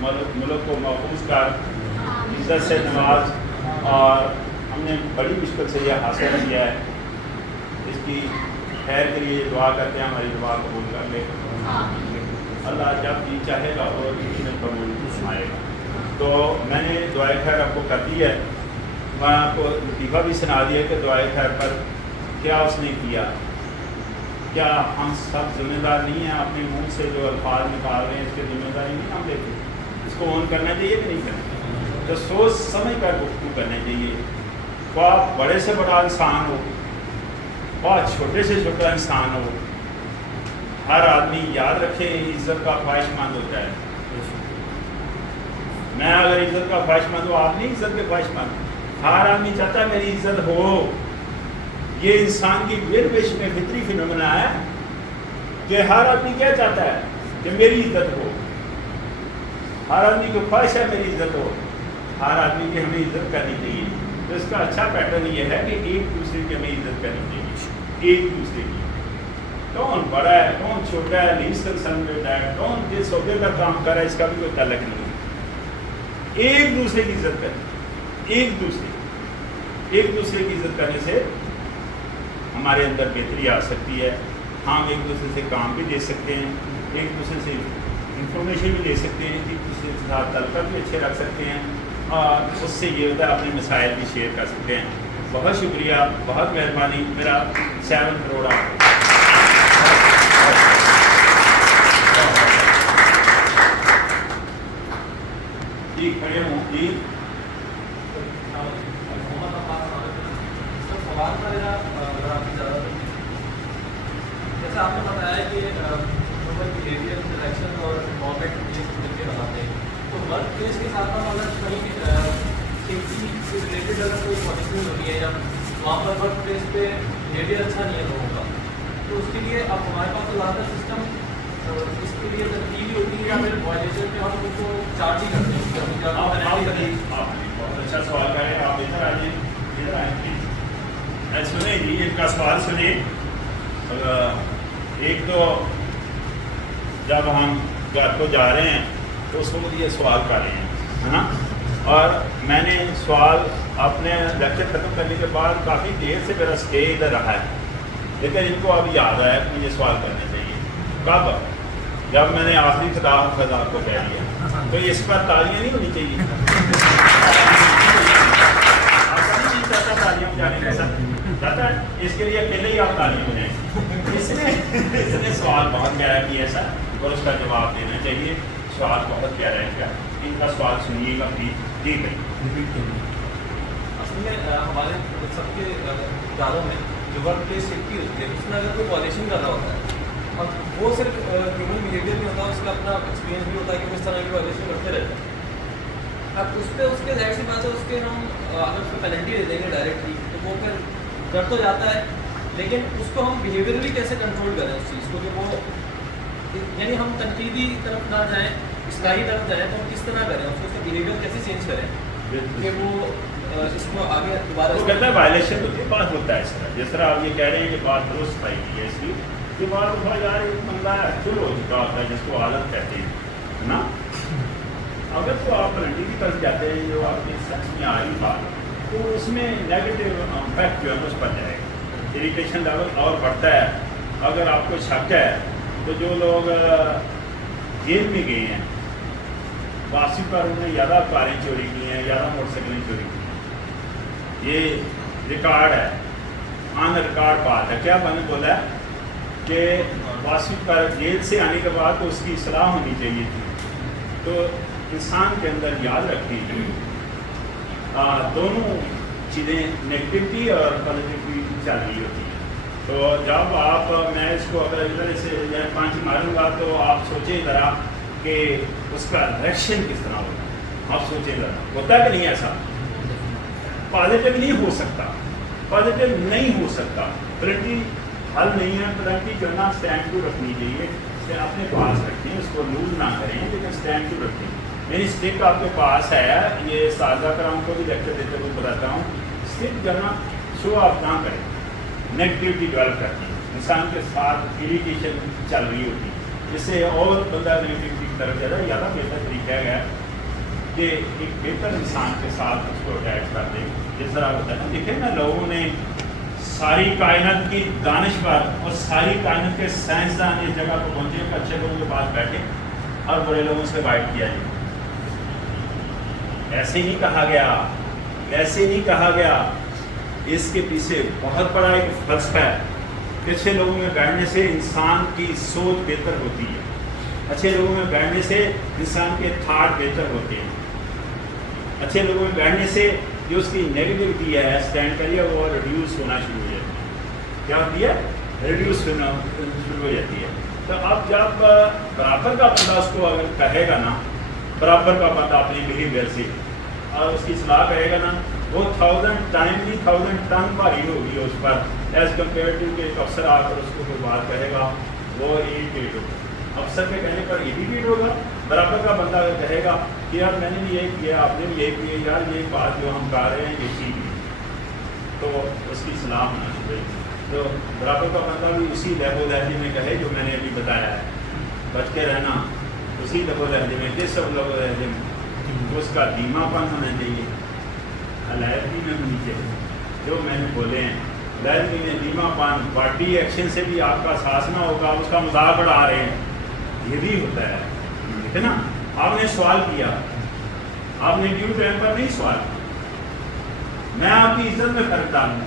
ملک کو محفوظ کر، عزت سے نواز، اور ہم نے بڑی مشکل سے یہ حاصل کیا ہے، اس کی خیر کے لیے دعا کرتے ہیں ہماری دعا قبول کر لے۔ اللہ جب جی چاہے گا اور کسی نے قبول فرمائے گا۔ تو میں نے دعائے خیر آپ کو کر دی ہے، میں آپ کو لطیفہ بھی سنا دیا کہ دعائے خیر پر کیا اس نے کیا۔ کیا ہم سب ذمہ دار نہیں ہیں؟ اپنے منہ سے جو الفاظ نکال رہے ہیں اس کے ذمہ داری نہیں ہم لیتے؟ اس کو آن کرنا چاہیے کہ نہیں کرنا چاہیے؟ تو سوچ سمجھ کر گفتگو کرنا چاہیے۔ خواہ بڑے سے بڑا انسان ہو، خواہ چھوٹے سے چھوٹا انسان ہو، ہر آدمی یاد رکھے عزت کا خواہش مند ہوتا ہے۔ میں اگر عزت کا خواہش مند ہوں، آپ نہیں عزت کے خواہش مند، ہر آدمی چاہتا ہے میری عزت ہو۔ یہ انسان کی ویل وش میں فطری فنومنا ہے کہ ہر آدمی کیا چاہتا ہے کہ میری عزت ہو، ہر آدمی کو خواہش ہے میری عزت ہو، ہر آدمی کی ہمیں عزت کرنی چاہیے۔ تو اس کا اچھا پیٹرن یہ ہے کہ ایک دوسرے کی ہمیں عزت کرنی چاہیے، ایک دوسرے کی۔ کون بڑا ہے، کون چھوٹا ہے، لیسٹ کنسرنڈ ہے، کون جس عہدے کا کام کر رہا ہے، اس کا بھی کوئی تعلق نہیں ہے۔ ایک دوسرے کی عزت کریں، ایک دوسرے کی عزت کرنے سے ہمارے اندر بہتری آ سکتی ہے۔ ہم ایک دوسرے سے کام بھی لے سکتے ہیں، ایک دوسرے سے انفارمیشن بھی لے سکتے ہیں، ایک دوسرے کے ساتھ تعلقات بھی اچھے رکھ سکتے ہیں، اور اس سے یہ ہوتا ہے اپنے مسائل بھی شیئر کر سکتے ہیں۔ بہت شکریہ، بہت مہربانی، میرا 7 کروڑ آپ کو۔ جی کھڑے ہوں جی۔ سوال تھا میرا، اگر آپ کی اجازت ہے، جیسے آپ نے بتایا کہ ہیومن بیہیویئر انٹریکشن اور انوالومنٹ مل کے بناتے ہیں، تو ورک پلیس کے ساتھ ساتھ اگر کہیں سیفٹی سے ریلیٹڈ اگر کوئی پالیسیز ہونی ہے یا وہاں پر ورک پلیس پہ بیہیویئر اچھا نہیں ہے لوگوں کا، تو اس کے لیے اب ہمارے پاس تو زیادہ سسٹم اس کے لیے ترتیب ہوتی ہے یا پھر وائلیشن پہ ہم ان کو چارج ہی کرتے ہیں؟ آپ بہت اچھا سوال کریں، آپ ادھر آئیے، ادھر آئیں پلیز۔ سنیں جی ان کا سوال سنیں۔ ایک تو جب ہم گھر کو جا رہے ہیں تو اس وقت یہ سوال کر رہے ہیں، ہے نا، اور میں نے سوال اپنے لیکچر ختم کرنے کے بعد کافی دیر سے میرا اسٹے ادھر رہا ہے، لیکن ان کو اب یاد آیا کہ مجھے سوال کرنا چاہیے۔ کب؟ جب میں نے آخری خطاب خدا کو کہہ دیا تو اس پر تالیاں نہیں ہونی چاہیے. تالیاں جانے کا سر چاہتا ہے اس کے لیے اکیلے ہی آپ تالیاں ہو جائیں. اس نے سوال بہت پیارا کیا ہے سر اور اس کا جواب دینا چاہیے. سوال بہت پیارا ہے. کیا ان کا سوال سنیے گا پلیز. جی بھائی. اصل میں ہمارے سب کے اداروں میں جو ورک پلیس سیفٹی ہوتی ہے اس میں اگر کوئی وائلیشن کر رہا ہوتا ہے اور وہ صرف ہیومن بیہیویئر نہیں ہوتا, اس کا اپنا ایکسپیرینس بھی ہوتا ہے کہ وہ اس طرح کی وائلیشن کرتے رہتے ہیں. اب اس پہ اس کے ظاہر سی بات ہے اس کے ہم اگر اس کو پینلٹی دے دیں گے ڈائریکٹلی تو وہ پھر ڈر تو جاتا ہے, لیکن اس کو ہم بیہیویئرلی کیسے کنٹرول کریں اس چیز کو کہ وہ یعنی ہم تنقیدی طرف نہ جائیں, اصلاحی طرف جائیں, تو ہم کس طرح کریں اس کا بیہیویئر کیسے چینج کریں کہ وہ اس کو آگے دوبارہ. وہ کہتا ہے وائلیشن ہوتی ہے, بات ہوتا ہے اس طرح جس طرح آپ یہ کہہ رہے ہیں کہ بات درست پائی گئی ہے. اس کی یہ بات اٹھا یار ایک بندہ ایکچوئل ہو چکا ہوتا ہے جس کو عادت کہتے ہیں نا. اگر تو آپ پلنٹی کی طرف جاتے ہیں جو آپ کے سچ میں آ رہی بات تو اس میں نیگیٹو امپیکٹ جو ہے اس پر جائے گا, اریٹیشن لیول اور بڑھتا ہے. اگر آپ کو شک ہے تو جو لوگ جیل میں گئے ہیں واپسی پر انہوں نے زیادہ کاریں چوری کی ہیں, زیادہ موٹر سائیکلیں چوری کی ہیں. یہ ریکارڈ ہے, آن ریکارڈ بات ہے. کیا میں نے بولا ہے کہ واپسی پر جیل سے آنے کے بعد تو اس کی اصلاح ہونی چاہیے تھی. تو انسان کے اندر یاد رکھیں دونوں چیزیں نیگیٹیوٹی اور پازیٹیوٹی چل رہی ہوتی ہیں. تو جب آپ میں اس کو اگر ادھر سے پانچ ماروں گا تو آپ سوچیں ذرا کہ اس کا ریئیکشن کس طرح ہوگا. آپ سوچیں ذرا ہوتا ہے کہ نہیں ایسا. پازیٹیو نہیں ہو سکتا, پازیٹیو نہیں ہو سکتا. پلنٹی حل نہیں ہے. پلنٹی جو ہے نا اسٹینڈ ٹو رکھنی چاہیے, اسے اپنے پاس رکھیں, اس کو لوز نہ کریں لیکن اسٹینڈ ٹو رکھیں. میری اسٹک آپ کے پاس ہے, یہ سازہ کرام کو بھی لیکچر دیتے ہوئے بتاتا ہوں. اسٹک جو ہے نا شو آپ نہ کریں, نیگیٹیوٹی ڈیولپ کرتی ہے. انسان کے ساتھ اریٹیشن چل رہی ہوتی ہے, جس سے اور بندہ نیگیٹیوٹی کی طرف زیادہ بہتر طریقہ ہے کہ ایک بہتر انسان کے ساتھ اس کو اٹیچ کر دیں. جس طرح ہوتا ہے نا, دیکھیں نا لوگوں نے ساری کائنات کی دانش پر اور ساری کائنات کے سائنسدان اس جگہ کو پہنچے, اچھے لوگوں کے پاس بیٹھے اور برے لوگوں سے بائٹ کیا جائے. ایسے نہیں کہا گیا, ایسے نہیں کہا گیا. اس کے پیچھے بہت بڑا ایک فلسفہ ہے. اچھے لوگوں میں بیٹھنے سے انسان کی سوچ بہتر ہوتی ہے, اچھے لوگوں میں بیٹھنے سے انسان کے تھاٹ بہتر ہوتے ہیں, اچھے لوگوں میں بیٹھنے سے جو اس کی نیگیٹیوٹی ہے اسٹینڈ کریے وہ ریڈیوس ہونا شروع ہو جاتی ہے. کیا ہوتی ہے؟ ریڈیوس ہونا شروع ہو جاتی ہے. تو اب جب برابر کا بندہ اس کو اگر کہے گا نا, برابر کا بندہ اپنے بیہیویئر سے اور اس کی اصلاح کرے گا نا, وہ 1000 ٹائم نہیں 1000 ٹن بھاری ہوگی اس پر ایز کمپیئر ٹو کہ ایک افسر آ کر اس کو کوئی بات کہے گا وہ اریٹیٹ ہوگا. افسر کے کہنے پر اریٹیٹ ہوگا. برابر کا بندہ اگر کہے گا کہ یار میں نے بھی یہ کیا, آپ نے بھی یہ کیا, یار یہ بات جو ہم کر رہے ہیں یہ ٹھیک ہے, تو اس کی اصلاح ہونا چاہیے. تو برابر کا بندہ بھی اسی لہو لہجے میں کہے جو میں نے ابھی بتایا ہے, بچ کے رہنا اسی لہو لہجے میں. کس سب لہو لہجے میں اس کا دھیما پن ہونا چاہیے, علیحدگی میں ہونی چاہیے. جو میں نے بولے ہیں علیحدگی میں دھیما پن, پارٹی ایکشن سے بھی آپ کا احساس نہ ہوگا, اس کا مذاق اڑا رہے ہیں, یہ بھی ہوتا ہے. ٹھیک ہے نا. آپ نے سوال کیا, آپ نے ڈیو ٹائم پر نہیں سوال کیا, میں آپ کی عزت میں فرق ڈالوں.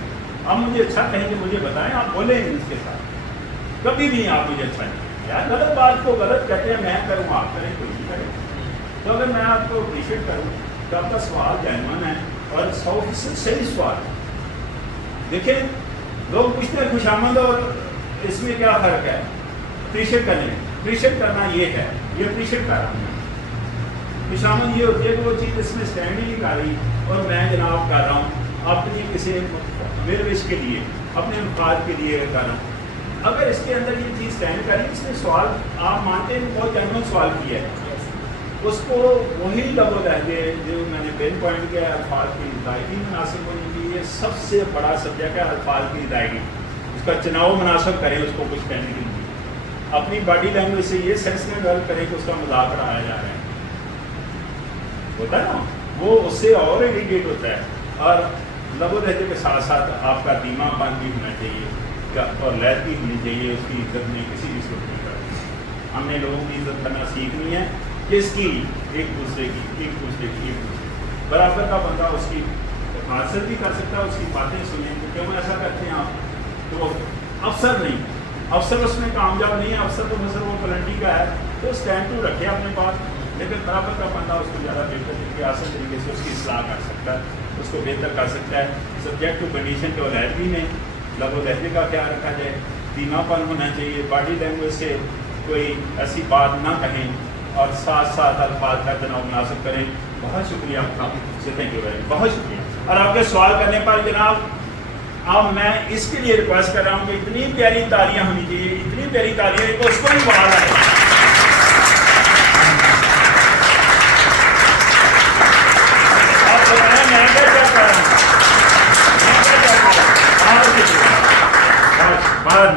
آپ مجھے اچھا کہیں گے مجھے بتائیں, آپ بولیں اس کے ساتھ, کبھی بھی آپ مجھے اچھا نہیں. یار غلط بات کو غلط کہتے ہیں, میں کروں آپ کریں کوئی نہیں کرے. تو اگر میں آپ کو اپریشیٹ کروں تو آپ کا سوال جینوئن ہے اور 100% صحیح سوال ہے. دیکھیں لوگ پوچھتے ہیں خوشامد اور اس میں کیا فرق ہے اپریشیٹ کرنے میں. اپریشیٹ کرنا یہ ہے, یہ اپریشیٹ کر رہا ہوں. خوشامد یہ ہوتی ہے کہ وہ چیز اس میں اسٹینڈ ہی نہیں کر رہی اور میں جناب کر رہا ہوں اپنی کسی میرے وش کے لیے, اپنے مفاد کے لیے کر رہا ہوں. اگر اس کے اندر یہ چیز اسٹینڈ کری, اس نے سوال آپ مانتے ہیں بہت جینوئن سوال کیا ہے, اس کو وہی لب و لہجے جو میں نے پین پوائنٹ کیا ہے, الفاظ کی ادائیگی مناسب ہونی چاہیے. سب سے بڑا سبجیکٹ ہے الفاظ کی ادائیگی. اس کا چناؤ مناسب کریں اس کو کچھ کہنے کے لیے. اپنی باڈی لینگویج سے یہ سینس میں ڈیولپ کریں کہ اس کا مذاق اڑایا جا رہا ہے. ہوتا ہے نا, وہ اس سے اور اریٹیٹ ہوتا ہے. اور لب و لہجے کے ساتھ ساتھ آپ کا دھیما پن بھی ہونا چاہیے اور لہجی ہونی چاہیے. اس کی عزت میں کسی بھی صورت نہیں کرتی. ہم نے لوگوں کی عزت کرنا سیکھنی ہے، کس کی؟ ایک دوسرے کی برابر کا بندہ اس کی حاصل بھی کر سکتا ہے، اس کی باتیں سنیں. کیوں ایسا کرتے ہیں آپ؟ تو افسر نہیں، افسر اس میں کامیاب نہیں ہے، افسر تو مثلا وہ پلنٹی کا ہے تو اسٹینڈ ٹو رکھے اپنے پاس، لیکن برابر کا بندہ اس کو زیادہ بہتر طریقے آسان طریقے سے اس کی اصلاح کر سکتا ہے، اس کو بہتر کر سکتا ہے. سبجیکٹ ٹو کنڈیشن کے علیحدگی میں لب و لہجے کا خیال رکھا جائے، دھیما پن ہونا چاہیے، باڈی لینگویج سے کوئی ایسی بات نہ کہیں اور ساتھ ساتھ الفاظ کا تناؤ مناسب کریں. بہت شکریہ آپ کا، تھینک یو ویری مچ، بہت شکریہ. اور آپ کے سوال کرنے پر جناب اب میں اس کے لیے ریکویسٹ کر رہا ہوں کہ اتنی پیاری تالیاں ہونی چاہیے، اتنی پیاری تالیاں کہ اس کو بھی باہر آئے.